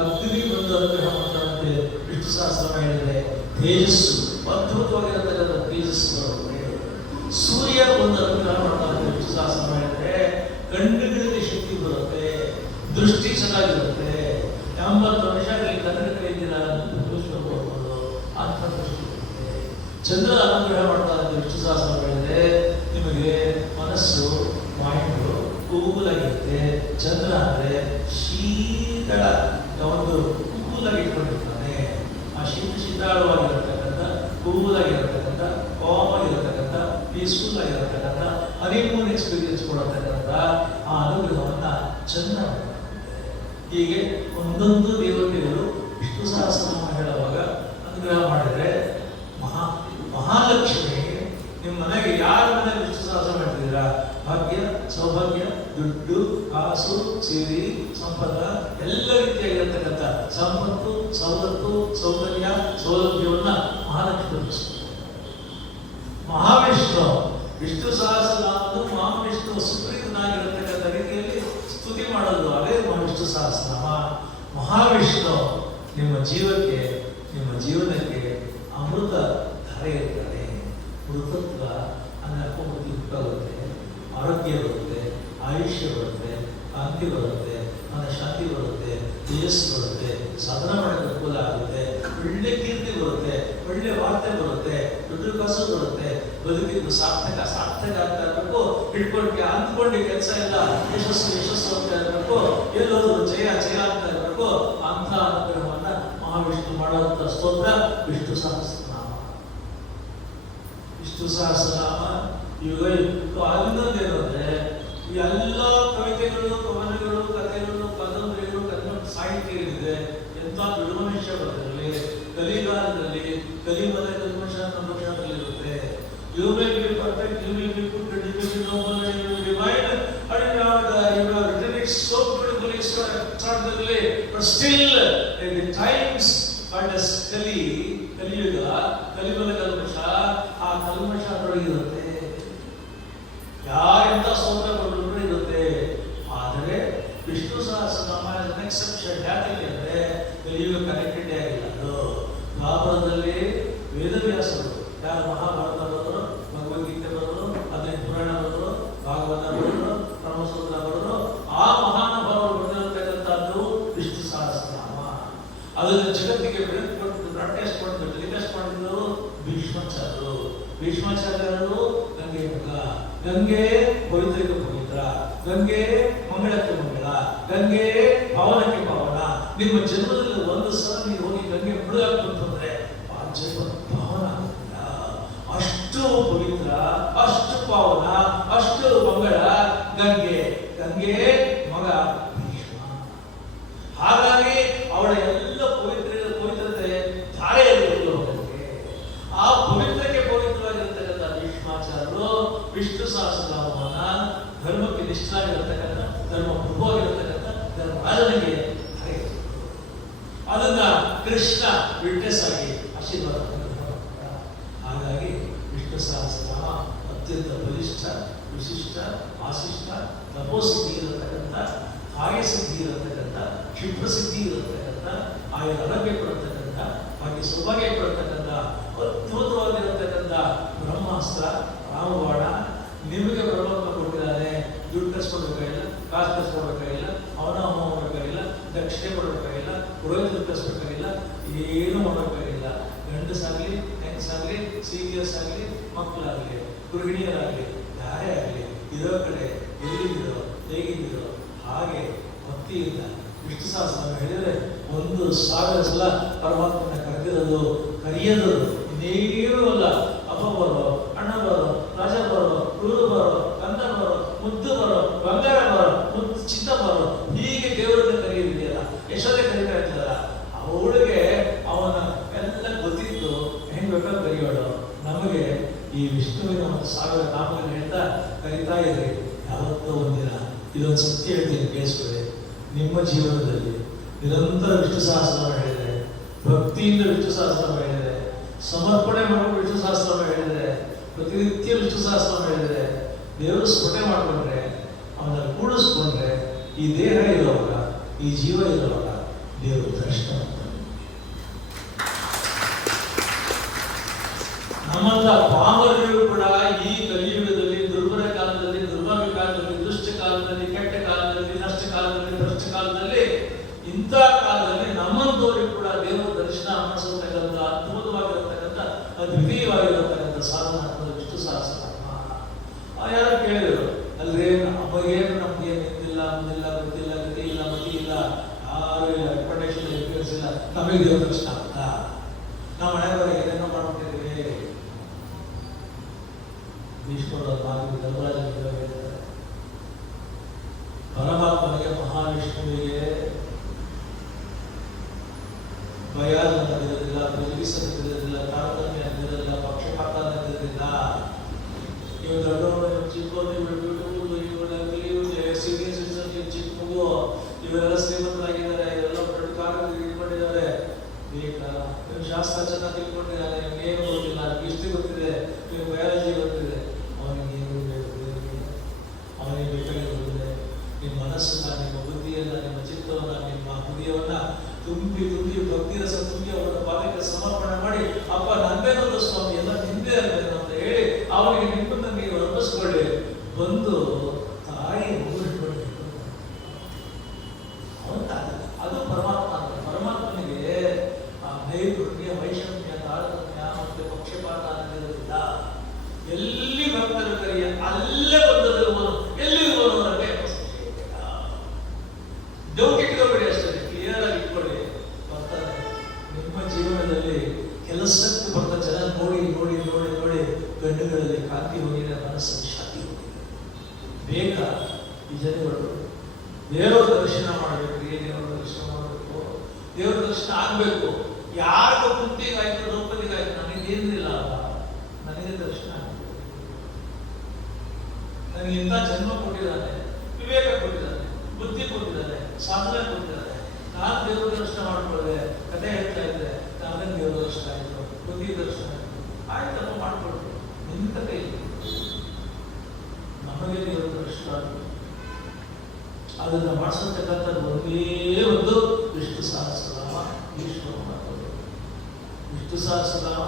ಅಗ್ನಿ ಬಂದು ಅನುಗ್ರಹ ಮಾಡ್ತಾರಂತೆ ವಿಷ್ಣು ಸಹಸ್ರನಾಮ ಹೇಳಿದ್ರೆ ತೇಜಸ್ಸು, ಅದ್ಭುತವಾಗಿರತಕ್ಕಂಥ ತೇಜಸ್ಸು ಬರುತ್ತೆ. ಸೂರ್ಯ ಒಂದು ಅನುಗ್ರಹ ಮಾಡ್ತಾರೆ ವಿಷ್ಣು ಸಹಸ್ರನಾಮ ಹೇಳಿದ್ರೆ ಕಣ್ಣುಗಳಿಗೆ ಶಕ್ತಿ ಬರುತ್ತೆ, ದೃಷ್ಟಿ ಚೆನ್ನಾಗಿರುತ್ತೆ. 80 ವರ್ಷಗಳಲ್ಲಿ ಕನ್ನಡ ಕೈದಿರ ಹೋಗ್ಬೋದು ಅಂತ ದೃಷ್ಟಿ ಬರುತ್ತೆ. ಚಂದ್ರ ಅನುಗ್ರಹ ಮಾಡ್ತಾರೆ ವಿಷ್ಣು ಸಹಸ್ರನಾಮ ಹೇಳಿದ್ರೆ ನಿಮಗೆ ಮನಸ್ಸು, ಮೈಂಡು ಕೂಲಾಗಿರುತ್ತೆ. ಚಂದ್ರ ಅಂದ್ರೆ ಶೀತಳ ಒಂದು ಕೂಲಾಗಿ ಇಟ್ಕೊಂಡಿರ್ತಾನೆ. ಆ ಶೀತಾಳವಾಗಿರತಕ್ಕಂಥ, ಕೂಲಾಗಿರತಕ್ಕಂಥ, ಕಾಮಾಗಿರತಕ್ಕಂಥ, ಪೀಸ್ಫುಲ್ ಆಗಿರತಕ್ಕಂಥ, ಹನಿಮೂನ್ ಎಕ್ಸ್ಪೀರಿಯನ್ಸ್ ಕೊಡತಕ್ಕಂಥ ಆ ಅನುಗ್ರಹವನ್ನ ಚಂದ್ರ ಮಾಡುತ್ತೆ. ಹೀಗೆ ಒಂದೊಂದು ದೇವತೆಗಳು ವಿಷ್ಣು ಸಹಸ್ರನಾಮ ಹೇಳುವಾಗ ಅನುಗ್ರಹ ಮಾಡಿದರೆ ಮಹಾಲಕ್ಷ್ಮಿ ನಿಮ್ಮ ಮನೆಗೆ, ಯಾರ ಮನೆಗೆ ವಿಷ್ಣು ಸಹಸ್ರ ಮಾಡ್ತಿದ್ದೀರಾ, ಭಾಗ್ಯ, ಸೌಭಾಗ್ಯ, ದುಡ್ಡು, ಕಾಸು, ಸಿರಿ, ಸಂಪದ, ಎಲ್ಲ ರೀತಿಯಾಗಿರತಕ್ಕಂಥ ಸಂಪತ್ತು, ಸವಲತ್ತು, ಸೌಕರ್ಯ, ಸೌಲಭ್ಯವನ್ನ ಮಹಾಲಕ್ಷ್ಮಿ. ಮಹಾವಿಷ್ಣು ವಿಷ್ಣು ಸಹಸ್ರನಾಮದ್ದು ಮಹಾವಿಷ್ಣು ಸುಪ್ರೀತನಾಗಿರತಕ್ಕಂಥ ರೀತಿಯಲ್ಲಿ ಸ್ತುತಿ ಮಾಡೋದು, ಅದೇ ವಿಷ್ಣು ಸಹಸ್ರನಾಮ. ಮಹಾವಿಷ್ಣು ನಿಮ್ಮ ಜೀವಕ್ಕೆ, ನಿಮ್ಮ ಜೀವ ಅಮೃತ ಧಾರೆ ಇರ್ತಾನೆ. ಮೃತತ್ವ ಅನ್ನ ಅಪಮೃತಿ ಉಂಟಾಗುತ್ತೆ, ಆರೋಗ್ಯ ಬರುತ್ತೆ, ಆಯುಷ್ಯ ಬರುತ್ತೆ, ಕಾಂತಿ ಬರುತ್ತೆ, ಮನ ಶಾಂತಿ ಬರುತ್ತೆ, ತೇಜಸ್ಸು ಬರುತ್ತೆ, ಸಾಧನ ಮಾಡೋಕ್ಕೆ ಅನುಕೂಲ ಆಗುತ್ತೆ, ಒಳ್ಳೆ ಕೀರ್ತಿ ಬರುತ್ತೆ, ಒಳ್ಳೆ ವಾರ್ತೆ ಬರುತ್ತೆ, ದುಡ್ಡು ಕಾಸು ಬರುತ್ತೆ, ಬದುಕಿದ್ದು ಸಾರ್ಥಕ ಆಗ್ತಾ ಇರಬೇಕು. ಇಟ್ಕೊಂಡು ಅಂದ್ಕೊಂಡು ಕೆಲಸ ಇಲ್ಲ, ಯಶಸ್ಸು ಅಂತ ಇರಬೇಕು, ಎಲ್ಲೋದ್ರು ಜಯ ಅಂತ ಇರಬೇಕು. ಅಂತ ಅನುಗ್ರಹವನ್ನ ಮಹಾವಿಷ್ಣು ಮಾಡುವಂತ ಸ್ತೋತ್ರ ವಿಷ್ಣು ಸಹಸ್ರನಾಮ. ವಿಷ್ಣು ಸಹಸ್ರನಾಮ ಇನ್ನೊಂದೇನು ಅಂದ್ರೆ ಈ ಎಲ್ಲ ಕವಿತೆಗಳು, ಕವನಗಳು, ಕಥೆಗಳು, ಕಾದಂಬರಿಗಳು, ಕನ್ನಡ ಸಾಹಿತ್ಯ ಏನಿದೆ, ಎಂತ ಬಿಡುಮನುಷ್ಯ ಬರಲಿ ಕಲಿಗಾಲದಲ್ಲಿ ಕಲಿಮಲೆ ಕಲ್ಮಶ ನಮ್ಮಲ್ಲಿರುತ್ತೆ. You may be perfect, you may be good, you may be noble, you may be divine, and you have written it so beautifully, so extraordinarily, but still in the times called as ಕಲಿಯುಗ, ಕಲಿಮಲೆ ಕಲ್ಮಶ, ಆ ಕಲ್ಮಶ ಅದರೊಳಗಿರುತ್ತೆ. ಯಾರಿಂದ ಸ್ತೋತ್ರ ಕೊಟ್ಟರು ಇರುತ್ತೆ. ಆದರೆ Vishnu Sahasranama exception ಯಾಕೆ ಅಂದ್ರೆ ಕಲಿಯುಗ ಕನೆಕ್ಟೆಡ್ ಆಗಿಲ್ಲ. ಅದು ಭಾರತದಲ್ಲಿ ವೇದವ್ಯಾಸರು ಯಾರು ಮಹಾಭಾರತ ಬರೆದರು, ಭಗವದ್ಗೀತೆ ಬರೆದರು, 15 ಪುರಾಣ ಬರೆದರು, ಭಾಗವತ ಬರೆದರು, ಬ್ರಹ್ಮಸೂತ್ರ ಬರೆದರು. ಆ ಮಹಾನುಭಾವರು ಬರೆದಿರತಕ್ಕಂಥದ್ದು ವಿಷ್ಣು ಸಹಸ್ರನಾಮ. ಅದನ್ನು ಜಗತ್ತಿಗೆ ಬ್ರಾಡ್ಕಾಸ್ಟ್ ಮಾಡಿದ್ರು, ಟೆಲಿಕಾಸ್ಟ್ ಮಾಡಿದ್ರು ಭೀಷ್ಮಾಚಾರ್ಯರು. ಭೀಷ್ಮಾಚಾರ್ಯರು ಗಂಗೆ ಮಗ, ಗಂಗೆ ಪವಿತ್ರಕ್ಕೆ ಪವಿತ್ರ, ಗಂಗೆ ಮಂಗಳಕ್ಕೆ ಮಂಗಳ, ಗಂಗೆ ಪಾವನಕ್ಕೆ ಪಾವನ. ನಿಮ್ಮ ಜನ್ಮದಲ್ಲಿ ಒಂದು ಸಲ ನೀವು ಹೋಗಿ ಗಂಗೆ ಮುಳುಗಾಕ್ತಂದ್ರೆ ಆ ಜನ್ಮ ಪಾವನ ಆಗುತ್ತಿಲ್ಲ. ಅಷ್ಟು ಪವಿತ್ರ, ಅಷ್ಟು ಪಾವನ, ಅಷ್ಟು ಮಂಗಳ ಗಂಗೆ. ಗಂಗೆ ಮಗ ಭೀಷ್ಮ. ಹಾಗಾಗಿ ಅವಳ ಎಲ್ಲ ಪವಿತ್ರತೆ ಧಾರೆಯಲ್ಲಿ ಹೋಗಲಿಕ್ಕೆ ಆ ಪವಿತ್ರಕ್ಕೆ ಪವಿತ್ರವಾಗಿರತಕ್ಕಂಥ ಭೀಷ್ಮಾಚಾರ್ಯರು ವಿಷ್ಣು ಸಹಸ್ರನಾಮವನ್ನ ಧರ್ಮಕ್ಕೆ ನಿಷ್ಠರಾಗಿರತಕ್ಕಂಥ, ಧರ್ಮ ಪ್ರಭುವಾಗಿರತಕ್ಕಂಥ ಧರ್ಮರಾಜನಿಗೆ ಅದನ್ನ ಕೃಷ್ಣ ವಿಟ್ನೆಸ್ ಆಗಿ ಆಶೀರ್ವಾದ. ಹಾಗಾಗಿ ವಿಷ್ಣು ಸಹಸ್ರನಾಮ ಅತ್ಯಂತ ಬಲಿಷ್ಠ, ವಿಶಿಷ್ಟ, ಆಶಿಷ್ಟ, ತಪೋಸಿದ್ಧಿ ಇರತಕ್ಕಂಥ, ಕಾರ್ಯಸಿದ್ಧಿ ಇರತಕ್ಕಂಥ, ಕ್ಷಿಪ್ರಸಿದ್ಧಿ ಇರತಕ್ಕಂಥ, ಆಯಾ ಆರೋಗ್ಯ ಕೊಡತಕ್ಕಂಥ, ಹಾಗೆ ಸೌಭಾಗ್ಯ ಕೊಡತಕ್ಕಂಥ, ಅದ್ಭುತವಾಗಿರತಕ್ಕಂಥ ಬ್ರಹ್ಮಾಸ್ತ್ರ ರಾಮಬಾಣ. ನಿಮಗೆ ಪರಮಾತ್ಮ ಕೊಟ್ಟಿದ್ದಾನೆ. ದುಡ್ಡು ಕಸ್ಕೊಡ್ಬೇಕಾಗಿಲ್ಲ, ಕಾಸು ಕಸ್ಕೊಡ್ಬೇಕಾಗಿಲ್ಲ, ಅವನ ಮಾಡಬೇಕಾಗಿಲ್ಲ, ದಕ್ಷಿಣೆ ಕೊಡಬೇಕಾಗಿಲ್ಲ, ಪುರೋಹಿತರು ಕಸ್ಬೇಕಾಗಿಲ್ಲ, ಏನು ಮಾಡಬೇಕಾಗಿಲ್ಲ. ಗಂಡಸಾಗಲಿ, ಹೆಂಗಸಾಗಲಿ, ಸೀನಿಯರ್ಸ್ ಆಗಲಿ, ಮಕ್ಕಳಾಗಲಿ, ಗೃಹಿಣಿಯರಾಗಲಿ, ಯಾರೇ ಆಗಲಿ, ಇರೋ ಕಡೆ ಎಲ್ಲಿದ್ದೀರೋ, ಹೇಗಿದ್ದೀರೋ ಹಾಗೆ ಭಕ್ತಿಯಿಂದ ವಿಷ್ಣು ಸಹಸ್ರನಾಮ ಹೇಳಿದರೆ 1,000 ಸಲ ಪರಮಾತ್ಮನ ಕರೆದಿರೋದು, ಕರೆಯೋದು ಇನ್ನೇನೂ ಅಲ್ಲ. ಅಪ್ಪ ಬರೋ, ಅಣ್ಣ ಬರೋ, ರಾಜ ಬರೋ, ಗುರು ಬರೋ, ಕಂದ ಬರೋ, ಮುದ್ದು ಬರೋ, ಬಂಗಾರ ಬರೋ, ಮುದ್ದು ಚಿತ್ತ ಬರೋ, ಹೀಗೆ ದೇವರನ್ನ ಕರೆಯುವುದಿದೆಯಲ್ಲ. ಯಶೋದೆ ಕರೀತಾ ಇರ್ತಾರ, ಅವಳಿಗೆ ಅವನ ಎಲ್ಲ ಗೊತ್ತಿತ್ತು, ಹೆಂಗ್ ಬೇಕಾದ್ರೆ ಕರೆಯೋಳು. ನಮಗೆ ಈ ವಿಷ್ಣುವಿನ 1,000 ನಾಮಗಳನ್ನು ಹೇಳ್ತಾ ಕರೀತಾ ಇದ್ರಿ. ಯಾವತ್ತೋ ಒಂದಿನ ಇದೊಂದು ಸತ್ಯ ಹೇಳ್ತೀನಿ, ಕೇಳಿಸ್ಕೊಳ್ಳಿ. ನಿಮ್ಮ ಜೀವನದಲ್ಲಿ ನಿರಂತರ ವಿಷ್ಣು ಸಹಸ್ರನಾಮ ಹೇಳಿದರೆ, ಭಕ್ತಿಯಿಂದ ವಿಷ್ಣು ಸಹಸ್ರನಾಮ ಹೇಳಿದರೆ, ಸಮರ್ಪಣೆ ಮಾಡಿಕೊಂಡು ವಿಷ್ಣು ಸಹಸ್ರನಾಮ ಹೇಳಿದರೆ, ಪ್ರತಿನಿತ್ಯ ವಿಷ್ಣು ಸಹಸ್ರನಾಮ ಹೇಳಿದರೆ, ದೇವರು ಸ್ಫುಟೆ ಮಾಡಿಕೊಂಡ್ರೆ, ಅವನ ಕೂಡಿಸ್ಕೊಂಡ್ರೆ, ಈ ದೇಹ ಇರುವಾಗ, ಈ ಜೀವ ಇರುವಾಗ ದೇವರು ದರ್ಶನ ಮಾಡ್ತಾನೆ. ನಮ್ಮಂತ ಪಾಮರರು ಕೂಡ ಈ ಕಲಿಯುಗದಲ್ಲಿ, ದುರ್ಬಲ ಕಾಲದಲ್ಲಿ, ದುರ್ಭಾಗ್ಯ ಕಾಲದಲ್ಲಿ, ದುಷ್ಟ ಕಾಲದಲ್ಲಿ, ಕೆಟ್ಟ ಕಾಲದಲ್ಲಿ, ನಷ್ಟ ಕಾಲದಲ್ಲಿ, ಭ್ರಷ್ಟ ಕಾಲದಲ್ಲಿ, ಇಂಥ ಕಾಲದಲ್ಲಿ ನಮ್ಮಂತವರಿಗೂ ಕೂಡ ದೇವರ ದರ್ಶನ ಮಾಡಿಸತಕ್ಕಂಥ ಅದ್ಭುತವಾಗಿರತಕ್ಕಂಥ, ಅದ್ವಿತೀಯವಾಗಿರತಕ್ಕಂಥ ಸಾಧನ ವಿಷ್ಣು ಸಹಸ್ರನಾಮ. ಯಾರು ಕೇಳಿದರು, ಅಲ್ರೇ ನಮಗೇನು, ನಮ್ಗೇನು ನಿಂತಿಲ್ಲ, ಮುಂದಿಲ್ಲ, ಗೊತ್ತಿಲ್ಲ, ಗತಿ ಇಲ್ಲ, ಮತಿ ಇಲ್ಲ, ಯಾರು ಇಲ್ಲ, ರೆಕಮೆಂಡೇಶನ್ ಇಲ್ಲ, ನಮಗೆ ದೇವರ ದರ್ಶನ ಆಗ್ತಾ? ನಾವು ಮನೆಯವರಿಗೆ ಏನೇನೋ ಮಾಡ್ಬಿಟ್ಟಿದ್ದೀವಿ. ಭೀಷ್ಮರ ಮಾತು ಧರ್ಮರಾಜ ಪರಮಾತ್ಮನಿಗೆ, ಮಹಾವಿಷ್ಣುವಿಗೆ ಭಯ ಅನ್ನೋದಿರೋದಿಲ್ಲ, ಬೆದರಿಸೋದಿರೋದಿಲ್ಲ, ತಾರತಮ್ಯ ಅನ್ನೋದಿರೋದಿಲ್ಲ, ಪಕ್ಷಪಾತ ಅನ್ನೋದಿರೋದಿಲ್ಲ. ನೀವು ದೊಡ್ಡವರು, ಚಿಕ್ಕವರು, ಸೀನಿಯರ್ ಸಿಟಿಸನ್, ಚಿಕ್ಕ ಮಗು, ಇವರೆಲ್ಲ ಶ್ರೀಮಂತರಾಗಿದ್ದಾರೆ, ಇವರೆಲ್ಲ ದೊಡ್ಡ ಕಾಲದಲ್ಲಿ ಇಟ್ಕೊಂಡಿದ್ದಾರೆ, ಬೇಕಾ? ನೀವು ಶಾಸ್ತ್ರ ಚೆನ್ನಾಗಿ ತಿಳ್ಕೊಂಡಿದ್ದಾರೆ, ನಿಮ್ಗೆ ಏನು ಗೊತ್ತಿಲ್ಲ, ಹಿಸ್ಟ್ರಿ ಗೊತ್ತಿದೆ, ನಿಮ್ಗೆ ಬಯಾಲಜಿ ಗೊತ್ತಿದೆ, ಅವನಿಗೆ ಏನು ಬೇಕು? ಅವನಿಗೆ ಬೇಕಾಗಿರುವುದಿಲ್ಲ ನಿಮ್ಮ ಮನಸ್ಸನ್ನ, ನಿಮ್ಮ ಬುದ್ಧಿಯನ್ನ, ನಿಮ್ಮ ಚಿತ್ತವನ್ನ, ನಿಮ್ಮ ಹೃದಯವನ್ನ ತುಂಬಿ ಭಕ್ತಿ ರಸ ತುಂಬಿ ಅವರ ಪಾದಕ್ಕೆ ಸಮರ್ಪಣೆ ಮಾಡಿ, ಅಪ್ಪ ನಂದೇ ಬಂದು ತಾಯಿ ಅದು ಪರಮಾತ್ಮ. ಪರಮಾತ್ಮನಿಗೆ ಆ ನೈರ್ಗುಣ್ಯ, ವೈಷಮ್ಯ, ತಾರತಮ್ಯ ಮತ್ತೆ ಪಕ್ಷಪಾತ ಅನ್ನೋದಿರೋದಿಲ್ಲ. ಎಲ್ಲಿ ಭಕ್ತರು ಕರಿಯ ಅಲ್ಲೇ ಬಂದದಿರುವನು, ಎಲ್ಲಿರುವನು ನನಗೆ ಡೌಟ್ ಇಟ್ಕೋಬೇಡಿ, ಅಷ್ಟೇ ಕ್ಲಿಯರ್ ಆಗಿ ಇಟ್ಕೊಳ್ಳಿ. ಬರ್ತಾರೆ ನಿಮ್ಮ ಜೀವನದಲ್ಲಿ ಕೆಲಸಕ್ಕೆ ಬರ್ತ ಜನ ನೋಡಿ ನೋಡಿ ನೋಡಿ ನೋಡಿ ಗಂಡುಗಳಲ್ಲಿ ಕಾಂತಿ ಹೋಗಿದೆ, ಮನಸ್ಸಲ್ಲಿ ಶಾಂತಿ ಹೋಗಿದೆ. ಬೇಗ ಈ ಜನಗಳು ದೇವರ ದರ್ಶನ ಮಾಡಬೇಕು. ದೇವರ ದರ್ಶನ ಮಾಡಬೇಕು, ದೇವರ ದರ್ಶನ ಆಗ್ಬೇಕು. ಯಾರಿಗೂ ಕುಂತಿಗಾಯ್ತು, ದ್ರೌಪದಿಗಾಯ್ತು, ನನಗೇನಿಲ್ಲ, ನನಗೆ ದರ್ಶನ ಆಗಬೇಕು. ನನಗೆ ಇಂಥ ಜನ್ಮ ಕೊಟ್ಟಿದ್ದಾನೆ, ವಿವೇಕ ಕೊಟ್ಟಿದ್ದಾನೆ, ಬುದ್ಧಿ ಕೊಟ್ಟಿದ್ದಾನೆ, ಸಾಧನೆ ಕೊಟ್ಟಿದ್ದಾನೆ. ನಾನು ದೇವರ ದರ್ಶನ ಮಾಡ್ಕೊಳ್ಳೆ. ಕಥೆ ಹೇಳ್ತಾ ಇದ್ದೆ, ನಾನು ದೇವರ ದರ್ಶನ ಆಯಿತು, ಬುದ್ಧಿ ದರ್ಶನ ಆಯ್ತು, ಆಯ್ತಪ್ಪ ಮಾಡ್ಕೊಳ್ತೀವಿ. ನಿನ್ನ ಕಥೆ ಇಲ್ಲ, ನಮಗೆ ದೇವರ ದರ್ಶನ ಆಯಿತು. ಅದನ್ನು ಮಾಡಿಸತಕ್ಕಂಥದ್ದು ಒಂದೇ ಒಂದು ವಿಷ್ಣು ಸಹಸ್ರನಾಮ, ಈಶ್ವರ ಮಾತು. ವಿಷ್ಣು ಸಹಸ್ರನಾಮ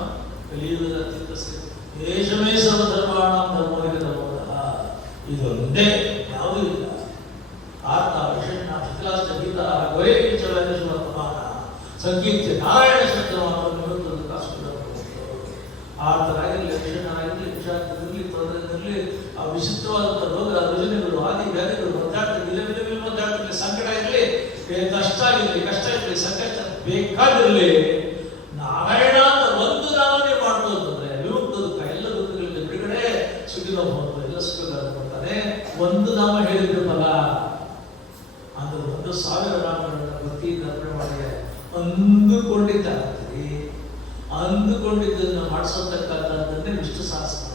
ಕಲಿಯುಗದ ಅತ್ಯಂತ ದೇಶಮೇ ಸರ್ವಧರ್ಮಾಣ ಧರ್ಮೋರಿಗ ಧರ್ಮೋದಹ. ಇದೊಂದೇ, ಯಾವುದೂ ಇಲ್ಲ. ಆರ್ಥ ವಿಷಣ್ಣ ಪಿತಲಾಷ್ಟ ಗೀತ ಗೌರೇಶ್ವರ ಪ್ರಮಾಣ ಸಂಕೀರ್ತಿ ನಾರಾಯಣ ಶಬ್ದವನ್ನು ನಿವೃತ್ತದ ಕಾಸ್ಕರ ಆರ್ಥರಾಗಿರಲಿ, ವಿಷಣ್ಣರಾಗಿರಲಿ, ವಿಷಾದದಲ್ಲಿ ತೊಂದರೆಯಲ್ಲಿ ಆ ವಿಚಿತ್ರವಾದಂಥ ರೋಗ ರುಜಿನಗಳು, ಆದಿ ವ್ಯಾಧಿಗಳು, ಒದ್ದಾಡ್ತಿರಲಿ, ಸಂಕಟ ಇರಲಿ, ಕಷ್ಟ ಆಗಿರಲಿ, ಕಷ್ಟ ಇರಲಿ, ಸಂಕಷ್ಟ ಬೇಕಾಗಿರಲಿ, ನಾರಾಯಣ ಅಂತ ಒಂದು ನಾಮನೇ ಮಾಡೋದು ಅಂದ್ರೆ ವಿಮುಕ್ತ ದುಃಖ, ಎಲ್ಲ ದುಃಖಗಳಿಗೆ ಬಿಡುಗಡೆ, ಸುಖಿನೋ ಭವಂತು, ಎಲ್ಲ ಸುಖಗಳನ್ನು ಕೊಡ್ತಾನೆ. ಒಂದು ನಾಮ ಹೇಳಿದ್ರಲ್ಲ ಅಂದ್ರೆ 1,000 ನಾಮಗಳನ್ನ ಭಕ್ತಿಯಿಂದ ಅರ್ಪಣೆ ಮಾಡಿ ಅಂದುಕೊಂಡಿದ್ದಾಗ್ತದೆ. ಅಂದುಕೊಂಡಿದ್ದನ್ನು ಮಾಡಿಸತಕ್ಕಂಥದ್ದನ್ನೇ ವಿಷ್ಣು ಸಹಸ್ರನಾಮ.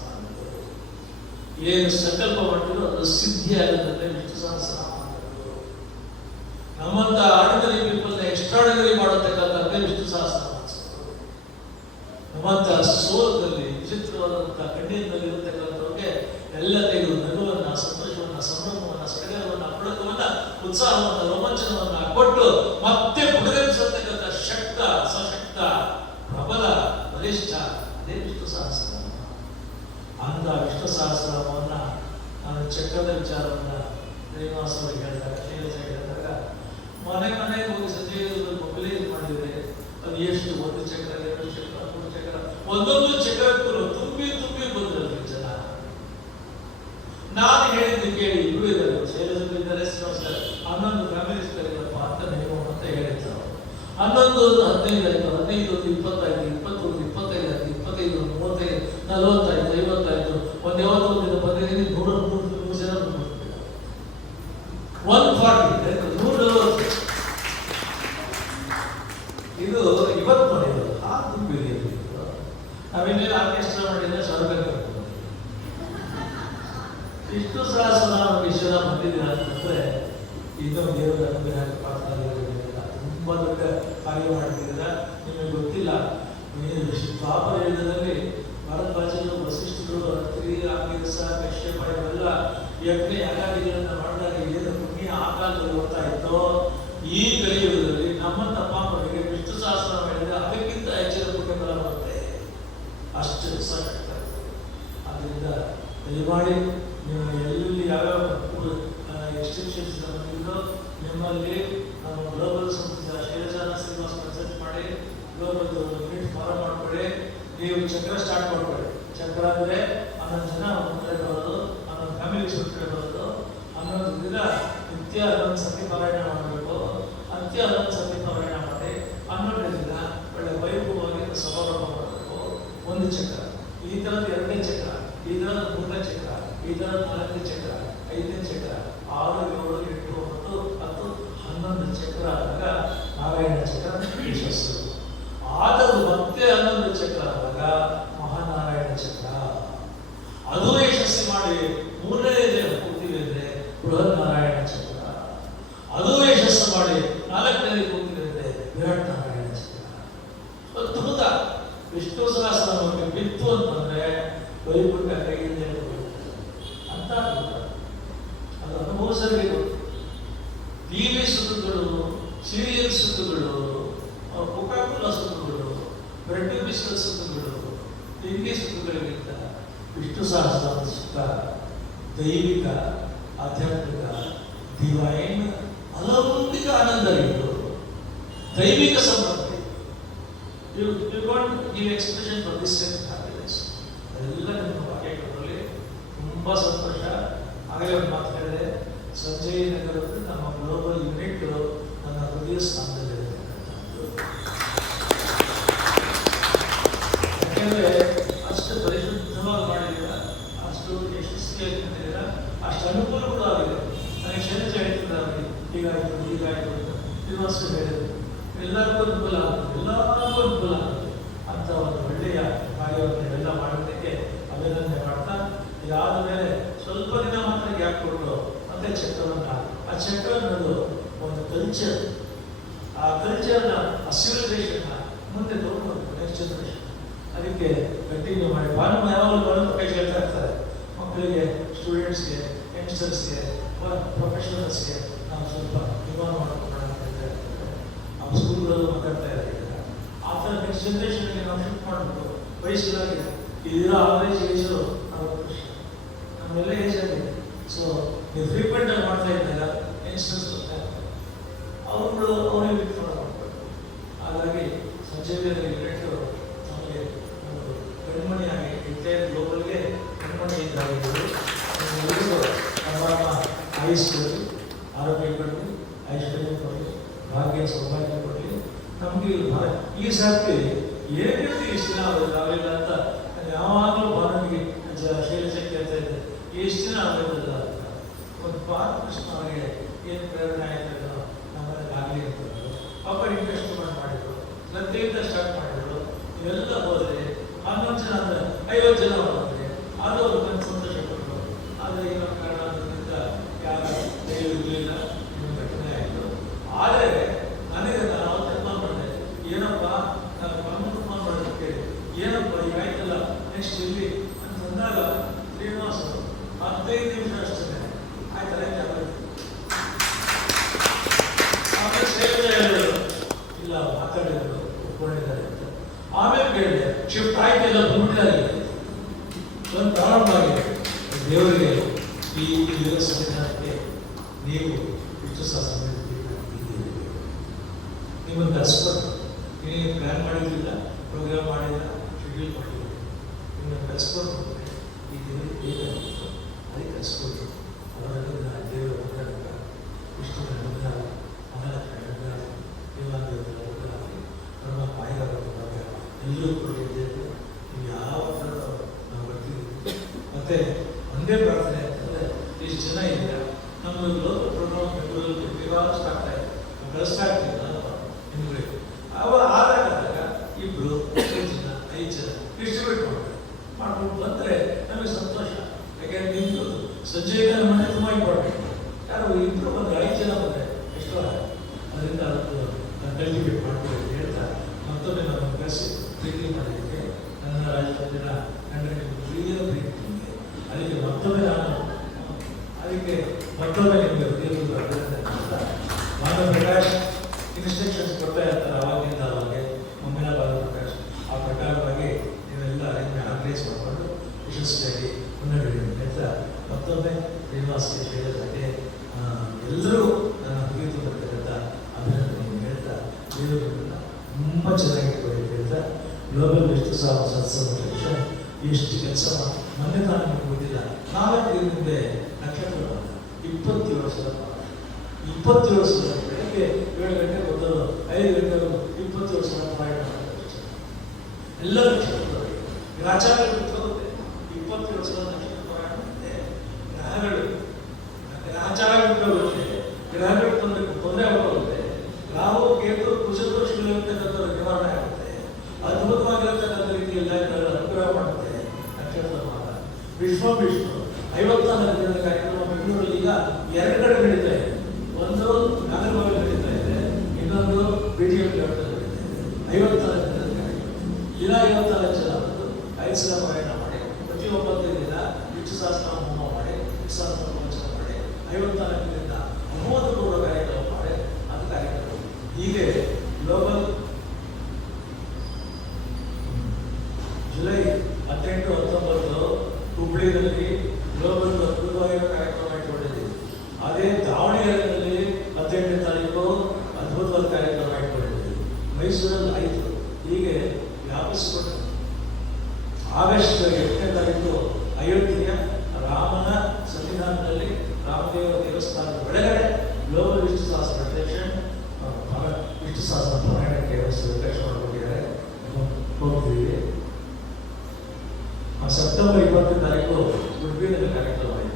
ಏನು ಸಂಕಲ್ಪ ಮಾಡಿದ್ರು ಅದು ಸಿದ್ಧಿ ಆಗೋದನ್ನೇ ವಿಷ್ಣು ಸಹಸ್ರನಾಮ. ನಮ್ಮಂತ ಆರ್ಡಿನರಿ ಪೀಪಲ್ನ ಎಕ್ಸ್ಟ್ರಾರ್ಡಿನರಿ ಮಾಡತಕ್ಕಂಥದ್ದೇ ವಿಷ್ಣು ಸಹಸ್ರನಾಮ. ನಮ್ಮಂತ ಸೋಲದಲ್ಲಿ ವಿಚಿತ್ರವಾದಂಥ ಕಣ್ಣಿನಲ್ಲಿ ಇರತಕ್ಕಂಥವ್ರಿಗೆ ಎಲ್ಲ ತೆಗೆದು ನಗುವನ್ನ, ಸಂತೋಷವನ್ನ, ಸಂಭ್ರಮವನ್ನ, ಸಡಗರವನ್ನ, ಪುಳಕವನ್ನ, ಉತ್ಸಾಹವನ್ನ, ರೋಮಾಂಚನವನ್ನ ಕೊಟ್ಟು ಮತ್ತೆ ಪುನರಿಸತಕ್ಕಂಥ ಶಕ್ತ, ಸಶಕ್ತ, ಪ್ರಬಲ, ಬಲಿಷ್ಠ ಅದೇ ವಿಷ್ಣು ಸಹಸ್ರನಾಮ. ಅಂತ ವಿಷ್ಣು ಸಹಸ್ರನಾಮವನ್ನ ನಾನು ಚಕ್ರದ ವಿಚಾರವನ್ನ ಶ್ರೀನಿವಾಸ ಅವರಿಗೆ ಹೇಳಿದಾಗ, ಶೈಲಜ ಹೇಳಿದಾಗ, ಮನೆಗೆ ಹೋಗಿ ಸಂಜೆ ಮೊಬೈಲ್ ಮಾಡಿದರೆ ಅದು ಎಷ್ಟು, 1 ಚಕ್ರ, 2 ಚಕ್ರ, 3 ಚಕ್ರ, ಒಂದೊಂದು ಚಕ್ರಕ್ಕೂ ತುಂಬಿ ಬಂದ್ರಲ್ಲಿ ಜನ. ನಾನು ಹೇಳಿದ್ದು ಕೇಳಿ ಇಬ್ಬರು ಇದ್ದಾರೆ, ಶೈಲಜ ಇದ್ದಾರೆ, ಶ್ರೀನಿವಾಸ, 11 ಫ್ಯಾಮಿಲೀಸ್ ಕರೀರಪ್ಪ ಅಂತ ನೀವು ಅಂತ ಹೇಳಿದ್ರು. 11 15 ಆಯ್ತು, 15 20 ಆಯ್ತು, 20 25 ಆಯ್ತು, 25 30 40 ಆಯ್ತು, 50 ಆಯ್ತು. ಒಂದು ಯಾವತ್ತು ಒಂದಿನ ಬಂದಿದ್ದೀನಿ 100 ಜನ ಬಂದ್ಬಿಡ್ತೀವಿ. 140 140 ಇದು ಇವತ್ತು ಮಾಡಿರೋದು. ಆ ದುಡ್ಡು ನಾವೇನೇನು ಆರ್ಕೆಸ್ಟ್ರಾ ಮಾಡಿದ್ರೆ ಸರ್ಕಾರ ಇಷ್ಟು ಸಹಸ್ರನಾಮ ವಿಷಯ ಬಂದಿದ್ದೀರ ಅಂತಂದ್ರೆ ಇನ್ನೂ ದೇವರ ಅನುಗ್ರಹ ಪಾತ್ರ ತುಂಬಾ ದೊಡ್ಡ ಕಾರ್ಯ ಮಾಡ್ತಿದ್ದೀರ. ನಿಮಗೆ ಗೊತ್ತಿಲ್ಲ, ದ್ವಾಪರ ಯುಗದಲ್ಲಿ ಭರದ್ವಾಜರು, ವಸಿಷ್ಠರು, ಅತ್ರಿ, ಆಂಗಿರಸ, ಕಶ್ಯಪ ಇವೆಲ್ಲ ಯಜ್ಞ ಯಾಗಾದಿಗಳನ್ನು ಮಾಡಿದಾಗ ಏನು ಪುಣ್ಯ ಆ ಕಾಲದಲ್ಲಿ ಹೋಗ್ತಾ ಇತ್ತೋ, ಈ ಕಲಿಯುಗದಲ್ಲಿ ನಮ್ಮ ತಪ್ಪಾಪರಿಗೆ ವಿಷ್ಣು ಸಹಸ್ರ ಮಾಡಿದ್ರೆ ಅದಕ್ಕಿಂತ ಹೆಚ್ಚಿನ ಪುಣ್ಯ ಫಲ ಬರುತ್ತೆ. ಅಷ್ಟು ಸಶಕ್ತ. ಅದರಿಂದ ದಯಮಾಡಿ ನೀವು ಎಲ್ಲಿ ಯಾವ್ಯಾವ ಎಕ್ಸ್ಟೆನ್ಷನ್ಸ್ ಬಂದಿದ್ದೋ ನಿಮ್ಮಲ್ಲಿ ನಮ್ಮ ಗ್ಲೋಬಲ್ ಸಂಸ್ಥೆ ಶೈಲಜಾನ ಶ್ರೀನಿವಾಸ ಕನ್ಸಲ್ಟ್ ಮಾಡಿ ಗ್ಲೋಬಲ್ ಮೀಟ್ ಫಾಲೋ ಮಾಡ್ಕೊಳ್ಳಿ. ನೀವು ಚಕ್ರ ಸ್ಟಾರ್ಟ್ ಮಾಡ್ಕೊಳ್ಳಿ. ಚಕ್ರ ಅಂದರೆ 11 ಜನ ಒಂದು ಕಡೆ ಬರೋದು, 11 ಫ್ಯಾಮಿಲೀಸ್ ಒಂದು ಕಡೆ ಬರೋದು, 11 ದಿನ ನಿತ್ಯ 11 ಸತಿ ಪಾರಾಯಣ ಮಾಡಬೇಕು. ಅಂತ್ಯ 11 ಸತಿ ಪಾರಾಯಣ ಮಾಡಿ 12 ದಿನ ಒಳ್ಳೆ ವೈಭವವಾಗಿ ಸಮಾರಂಭ ಮಾಡಬೇಕು. 1 ಚಕ್ರ, ಈ ಥರದ 2ನೇ ಚಕ್ರ, ಈ ಥರದ 3ನೇ ಚಕ್ರ, ಈ ಥರದ 4ನೇ ಚಕ್ರ, 5ನೇ ಚಕ್ರ, 6 7 8 9 10 11 ಚಕ್ರ ಆದಾಗ ನಾರಾಯಣ ಚಕ್ರ ಯಶಸ್ಸು. ಆದರೂ ಮತ್ತೆ 11 ಚಕ್ರ ಆದಾಗ ಮಹಾನಾರಾಯಣ ಚಕ್ರ, ಅದು ಯಶಸ್ಸು ಮಾಡಿ 3ನೇ ಕೂಗ್ತೀವಿ ಅಂದ್ರೆ ಬೃಹತ್ ನಾರಾಯಣ ಚಕ್ರ, ಅದು ಯಶಸ್ಸು ಮಾಡಿ 4ನೇ ಕೂಗ್ತೀವಿ ಅಂದ್ರೆ ವಿರಾಟ್ ನಾರಾಯಣ ಚಕ್ರ. ಅದ್ಭುತ. ವಿಷ್ಣು ಸಹಸ್ರನಾಮಕ್ಕೆ ಬಿತ್ತು ಅಂತಂದ್ರೆ ವೈಕುಂಠ ಕೈಯಿಂದ ಅಂತ ಅದು ಅನುಭವಿಸಬೇಕು. ಟಿವಿ ಸುದ್ದಿಗಳು, ಸೀರಿಯಲ್ ಸುದ್ದಿಗಳು, ಕೊಕಾಕೋಲಾ ಸುದ್ದಿಗಳು, ಬ್ರೆಡ್ ಬಿಸ್ಕಟ್ ಸುದ್ದಿಗಳು, ತಿಂಡಿ ಸುದ್ದಿಗಳಿಗಿಂತ ವಿಷ್ಣು ಸಹಸ್ರನಾಮದ ಸುತ್ತ ದೈವಿಕ, ಆಧ್ಯಾತ್ಮಿಕ, ಡಿವೈನ್, ಅಲೌಕಿಕ ಆನಂದವಿದ್ದು ದೈವಿಕ ಸಂಪತ್ತು. You don't give expression for this sense of happiness. ಅದೆಲ್ಲ ನಿಮ್ಮ ವಾಕ್ಯಗಳಲ್ಲಿ ತುಂಬ ಸಂತೋಷ. ಆಗಲೇ ಒಂದು ಮಾತು ಹೇಳಿದೆ, ಸಂಜಯ್ ನಗರದ ನಮ್ಮ ಗ್ಲೋಬಲ್ ಯೂನಿಟ್ ನನ್ನ ಹೃದಯ ಸ್ಥಾನದಲ್ಲಿದೆ. ಯಾಕೆಂದರೆ ಅಷ್ಟು ಪರಿಶುದ್ಧವಾಗಿ ಮಾಡಿದ್ದೀರ, ಅಷ್ಟು ಯಶಸ್ವಿಯಾಗಿ ಮಾಡಿದ್ದೀರ, ಅಷ್ಟು ಅನುಕೂಲ ಕೂಡ ಆಗಿದೆ. ನನಗೆ ಶೈಲಜ ಹೇಳ್ತಿದ್ದಾರೆ ಹೀಗಾಯಿತು ಅಂತ ಶ್ರೀನಿವಾಸ ಹೇಳಿದ್ರು. ಎಲ್ಲರಿಗೂ ಅನುಕೂಲ ಆಗುತ್ತೆ, ಎಲ್ಲರಿಗೂ ಅನುಕೂಲ ಆಗುತ್ತೆ ಅಂತ ಒಂದು ಒಳ್ಳೆಯ ಕಾರ್ಯವನ್ನು ಎಲ್ಲ ಮಾಡೋದಕ್ಕೆ ಅಭಿನಂದನೆ ಮಾಡ್ತಾ, ಇದಾದ ಮೇಲೆ ಸ್ವಲ್ಪ ದಿನ ಮಾತ್ರ ಗ್ಯಾಪ್ ಕೊಟ್ಟು ಮತ್ತೆ ಚಕ್ರವನ್ನು, ಆ ಚಕ್ರ ಅನ್ನೋದು ಒಂದು ಕಲ್ಚರ್, ಆ ಕಲ್ಚರ್ನ, ಆ ಸಿವಿಲೈಸೇಷನ್ನ ಮುಂದೆ ತಗೊಂಡು ನೆಕ್ಸ್ಟ್ ಜನರೇಷನ್ ಅದಕ್ಕೆ ಕಂಟಿನ್ಯೂ ಮಾಡಿ. ಭಾನುವಾರ ಯಾವಾಗಲೂ ಕೈ ಹೇಳ್ತಾ ಇರ್ತಾರೆ ಮಕ್ಕಳಿಗೆ, ಸ್ಟೂಡೆಂಟ್ಸ್ಗೆ, ಯಂಗ್ಸ್ಟರ್ಸ್ಗೆ, ಪ್ರೊಫೆಷನಲ್ಸ್ಗೆ ನಾವು ಸ್ವಲ್ಪ ಇನ್ವಾಲ್ವ್ ಮಾಡ್ಕೊಳ್ಳೋಣ ಅಂತ ಹೇಳ್ತಾರೆ. ನಾವು ಸ್ಕೂಲ್ಗಳು ಮಾತಾಡ್ತಾ ಇದ್ದಾರೆ. ಆ ಥರ ನೆಕ್ಸ್ಟ್ ಜನ್ರೇಷನ್ಗೆ ನಾವು ಶಿಫ್ಟ್ ಮಾಡಬೇಕು. ವಯಸ್ಸಿನಾಗಿದೆ ಇದರ ಆವರೇಜ್ ಏಜು 40 ವರ್ಷ, ನಮ್ಮೆಲ್ಲ ಏಜ್ ಆಗಿದೆ. ಸೊ ನೀವು ಫ್ರೀಕ್ವೆಂಟ್ ಆಗಿ ಮಾಡ್ತಾ ಇದ್ದಾಗ ಯಂಗ್ಸ್ಟರ್ಸ್ ಅವ್ರುಗಳು ಅವರೇ ಬಿಟ್ಟು ಮಾಡಬೇಕು. ಹಾಗಾಗಿ ಸಂಜಯ್ ರಿಲೇಟಿವ್ ನಮಗೆ ಒಂದು ಕಣ್ಮಣಿಯಾಗಿ ಎಂಟೈರ್ ಗ್ಲೋಬಲ್ಗೆ ಕಣ್ಮಣಿ ಇದ್ದಾಗಿದ್ದು, ನಮ್ಮ ಆಯುಷ್ಯದಲ್ಲಿ ಆರೋಗ್ಯ ಕೊಡಲಿ, ಐಶ್ವರ್ಯ ಕೊಡಲಿ, ಭಾಗ್ಯ ಸೌಭಾಗ್ಯ ಕೊಡಲಿ. ನಮಗೆ ಈ ಸರ್ತಿ ಏನಿರ್ತಿ ಇಷ್ಟು ದಿನ ಆಗಲಿಲ್ಲ ಅಂತ ಯಾವಾಗಲೂ ಭಾವನೆಗೆ ಶೈಲಜಕ್ಕೆ ಹೇಳ್ತಾ ಇದ್ದೆ, ಎಷ್ಟು ದಿನ ಆಗಲಿಲ್ಲ ಅಂತ. ಒಂದು ಬಾಲಕೃಷ್ಣ ಅವರಿಗೆ ಏನು ಪ್ರೇರಣೆ ಆಯ್ತದೋ ನಮ್ಮಲ್ಲಿ ಆಗಲಿ ಅಂತಂದರು. ಪಾಪ ಇಂಟ್ರೆಸ್ಟ್ ಮಾಡಿದ್ರು, ಶ್ರದ್ಧೆಯಿಂದ ಸ್ಟಾರ್ಟ್ ಮಾಡಿದ್ರು. ಇವೆಲ್ಲ ಹೋದರೆ 11 ಜನ ಅಂದರೆ 50 ಜನ ಹೋದರೆ ಅದು ಅವ್ರು ಕಣ್ಣು ಸಂತೋಷ ಕೊಟ್ಟರು. ಆದರೆ ಏನೋ ಕಾರಣದಿಂದ ಯಾರ ಇರಲಿಲ್ಲ, ಇನ್ನೊಂದು ಘಟನೆ ಆಯಿತು. ಆದರೆ ನನಗೆ ನಾನು ಅವತ್ತು ತೀರ್ಮಾನ ಮಾಡಿದೆ, ಏನಪ್ಪ ನಾನು ತೀರ್ಮಾನ ಮಾಡೋದಕ್ಕೆ ಏನಪ್ಪ ಈಗ ಆಯ್ತಲ್ಲ ನೆಕ್ಸ್ಟ್ ಇಲ್ಲಿ ಅಂತಂದಾಗ ಶ್ರೀನಿವಾಸ 15 ನಿಮಿಷ ಅಷ್ಟೇ ಆಯ್ತಲ್ಲ ಆಮೇಲೆ ಶೈಲಜ ಹೇಳಿದ್ರು, ಇಲ್ಲ ಮಾತಾಡಿದ್ರು ಒಪ್ಕೊಂಡಿದ್ದಾರೆ ಅಂತ. ಆಮೇಲೆ ಕೇಳಿದೆ, ಶಿಫ್ಟ್ ಆಯ್ತಿಲ್ಲ ಬಂದ್ಬಿಟ್ಟಿದ್ದಾರೆ ಒಂದು ಪ್ರಾರಂಭ ಆಗಿದೆ. ದೇವರಿಗೆ ಈ ಸಂವಿಧಾನಕ್ಕೆ ನೀವು ಇಷ್ಟು ಸಹ ನಿಮ್ಮನ್ನು ಕಲಿಸ್ಕೊಂಡು ನೀನು ಪ್ಲ್ಯಾನ್ ಮಾಡಿರಲಿಲ್ಲ, ಪ್ರೋಗ್ರಾಮ್ ಮಾಡಿಲ್ಲ, ಶೆಡ್ಯೂಲ್ ಮಾಡಿಲ್ಲ, ನಿಮ್ಮನ್ನು ಕಲಿಸ್ಕೊಂಡು ಈ ದಿನ ಬೇಕಾಗಿತ್ತು, ಅದಕ್ಕೆ ಕಲಿಸ್ಕೊಳ್ತು. ಅವರನ್ನು ದೇವರ ಒಗ್ಗರಣ ಇಷ್ಟು ಅನುಗ್ರಹ, ಮಹಾಲಕ್ಷ್ಮಿ ಅನುಗ್ರಹ, ದೇವಾಲಯದ ಅನುಗ್ರಹ, ನಮ್ಮ ಪಾಯಗಾರ ಎಲ್ಲರೂ ಕೊಟ್ಟಿದ್ದೇವೆ. ನೀವು ಯಾವ ಥರ ನಾವು ಬರ್ತಿದ್ದೀವಿ. ಮತ್ತು ಒಂದೇ ಪ್ರಾರ್ಥನೆ ಅಂತಂದರೆ, ಇಷ್ಟು ಜನ ಇದ್ದೀರ, ನಮ್ಮದು ಲೋಕಲ್ ಪ್ರೋಗ್ರಾಮ್ ಬೆಂಗಳೂರಲ್ಲಿ ವಿವಾಹ ಆಗ್ತಾ ಇದೆ, ಕಳಿಸ್ತಾ ಇರ್ತೀವಿ ನಾನು ನಿಮಗೆ. ಆದಾಗ ಇಬ್ಬರು 5 ಜನ ಡಿಸ್ಟ್ರಿಬ್ಯೂಟ್ ಮಾಡ್ಕೊಂಡು ಬಂದರೆ ನಮಗೆ ಸಂತೋಷ. ಯಾಕೆಂದರೆ ನಿಮ್ಮದು ಸಂಜೆ ಮನೆ ತುಂಬ ಇಂಪಾರ್ಟೆಂಟ್. ಯಾರು ಇಬ್ಬರು ಬಂದರೆ 5 ಜನ ಬಂದರೆ ಎಷ್ಟೋ ಅದರಿಂದ ಅದನ್ನು ನಾನು ಕಲ್ಟಿವೇಟ್ ಮಾಡ್ತೀನಿ ಅಂತ ಹೇಳ್ತಾ ಮತ್ತೊಮ್ಮೆ ನಮ್ಮನ್ನು ಕರೆಸಿ ಪ್ರೀತಿ ಮಾಡೋದಕ್ಕೆ ನನ್ನ ರಾಜ್ಯದ ಗಂಡನಿಗೆ ಪ್ರಿಯ ಪ್ರೀತಿಗೆ ಅದಕ್ಕೆ ಮತ್ತೊಮ್ಮೆ ನಿಮಗೆ ದೇವರು ಅಭಿನಂದನೆ ಮಾಡ್ತಾ, ಭಾನುಪ್ರಕಾಶ್ ಇನ್ಸ್ಟ್ರಕ್ಷನ್ಸ್ ಕೊಡ್ತಾ ಇರ್ತಾರೆ ಅವಾಗಿಂದ ಅವಾಗೆ, ಮುಂದಿನ ಭಾನುಪ್ರಕಾಶ್ ಆ ಪ್ರಕಾರವಾಗಿ ನೀವೆಲ್ಲ ಆರ್ಗನೈಸ್ ಮಾಡಿಕೊಂಡು ಯಶಸ್ವಿಯಾಗಿ ಮುನ್ನಡೆಯಲಿ ಅಂತ ಮತ್ತೊಮ್ಮೆ ಶ್ರೀನಿವಾಸಕ್ಕೆ ಶೈಲಜಾಗೆ ಎಲ್ಲರೂ ನನ್ನ ಹೃದಯ ಬರ್ತಕ್ಕಂಥ ಅಭಿನಂದನೆ ಹೇಳ್ತಾ, ದೇವರನ್ನ ತುಂಬ ಚೆನ್ನಾಗಿ ಕೊಡಿ ಹೇಳ್ತಾ, ಗ್ಲೋಬಲ್ ವಿಶ್ವ ಸತ್ಸಂಗ ಎಷ್ಟು ಕೆಲಸ ಮೊನ್ನೆ ನಾನು ಗೊತ್ತಿಲ್ಲ, 4 ದಿನದಿಂದ ನಕ್ಷತ್ರ 27 ವರ್ಷದ 27 ವರ್ಷದ ಬೆಳಗ್ಗೆ 7 ಗಂಟೆ ಬಂದರು, 5 ಗಂಟೆ 20 ವರ್ಷದ ಪ್ರಯಾಣ ಮಾಡ್ತಾರೆ ಎಲ್ಲ ನಕ್ಷತ್ರದವರಿಗೆ. ಗ್ರಹಚಾರಗಳು ಬಿಟ್ಟೋಗುತ್ತೆ, 20 ವರ್ಷದ ನಕ್ಷತ್ರ ಪ್ರಯಾಣ ಮತ್ತೆ ಗ್ರಹಗಳು ಗ್ರಹಚಾರ ಬಿಟ್ಟೋಗುತ್ತೆ, ಗ್ರಹಗಳು ತೊಂದರೆ ಆಗೋಗುತ್ತೆ. ರಾಹು ಕೇತು ಕುಶದೋಷಗಳಿರ್ತಕ್ಕಂಥವ್ರು ನಿವಾರಣೆ ಆಗುತ್ತೆ. ಅದ್ಭುತವಾಗಿರತಕ್ಕಂಥ ರೀತಿಯಲ್ಲಿ ಅನುಗ್ರಹ ಮಾಡುತ್ತೆ ನಕ್ಷತ್ರ ಮಾತ. ವಿಶ್ವ 54 ದಿನದ ಕಾರ್ಯಕ್ರಮ ಬೆಂಗಳೂರಲ್ಲಿ ಈಗ 2 ಕಡೆ ನಡೀತಾ ಇದೆ. ಒಂದು ನಾಗರಭಾವಿ ನಡೀತಾ ಇದೆ, ಇನ್ನೊಂದು BDM ನಡೀತಾ ಇದೆ. 54 ದಿನದ ಕಾರ್ಯಕ್ರಮ. ದಿನ 54 ಜನ ಬಂದು 5 ಸಲ ಪ್ರಯಾಣ ಮಾಡಿ, ಪ್ರತಿ 9 ದಿನ ವಿಷ್ಣು ಸಹಸ್ರ ಹೋಮ ಮಾಡಿ, ವಿಷ್ಣು ಸಹಸ್ರ ಪ್ರವಚನ ಮಾಡಿ, 54 ದಿನ 30 ಕೋಟಿ ಕಾರ್ಯಕ್ರಮ ಮಾಡಿ, ಅದು ಕಾರ್ಯಕ್ರಮ. ಹೀಗೆ ಗ್ಲೋಬಲ್ ಜುಲೈ 18, 19 ಹುಬ್ಬಳ್ಳಿಯಲ್ಲಿ ಗ್ಲೋಬಲ್ ಅದ್ಭುತವಾಗಿ ಮೈಸೂರಲ್ಲಿ ಆಯಿತು, ಹೀಗೆ ವ್ಯಾಪಿಸಿಕೊಂಡು ಆಗಸ್ಟ್ 8ನೇ ತಾರೀಕು ಅಯೋಧ್ಯೆಯ ರಾಮನ ಸನ್ನಿಧಾನದಲ್ಲಿ ರಾಮದೇವರ ದೇವಸ್ಥಾನದ ಒಳಗಡೆ ಗ್ಲೋಬಲ್ ವಿಷ್ಣು ಸಹಸ್ರ ಫೆಡರೇಷನ್ ವಿಷ್ಣು ಸಹಸ್ರ ಪಾರಾಯಣಕ್ಕೆ ಅವಕಾಶ ಮಾಡಿಕೊಟ್ಟಿದ್ದಾರೆ. ಹೋಗ್ತೀವಿ. ಸೆಪ್ಟೆಂಬರ್ 20ನೇ ತಾರೀಕು ಉಡುಪಿಯಲ್ಲಿ ಕಾರ್ಯಕ್ರಮ ಇದೆ.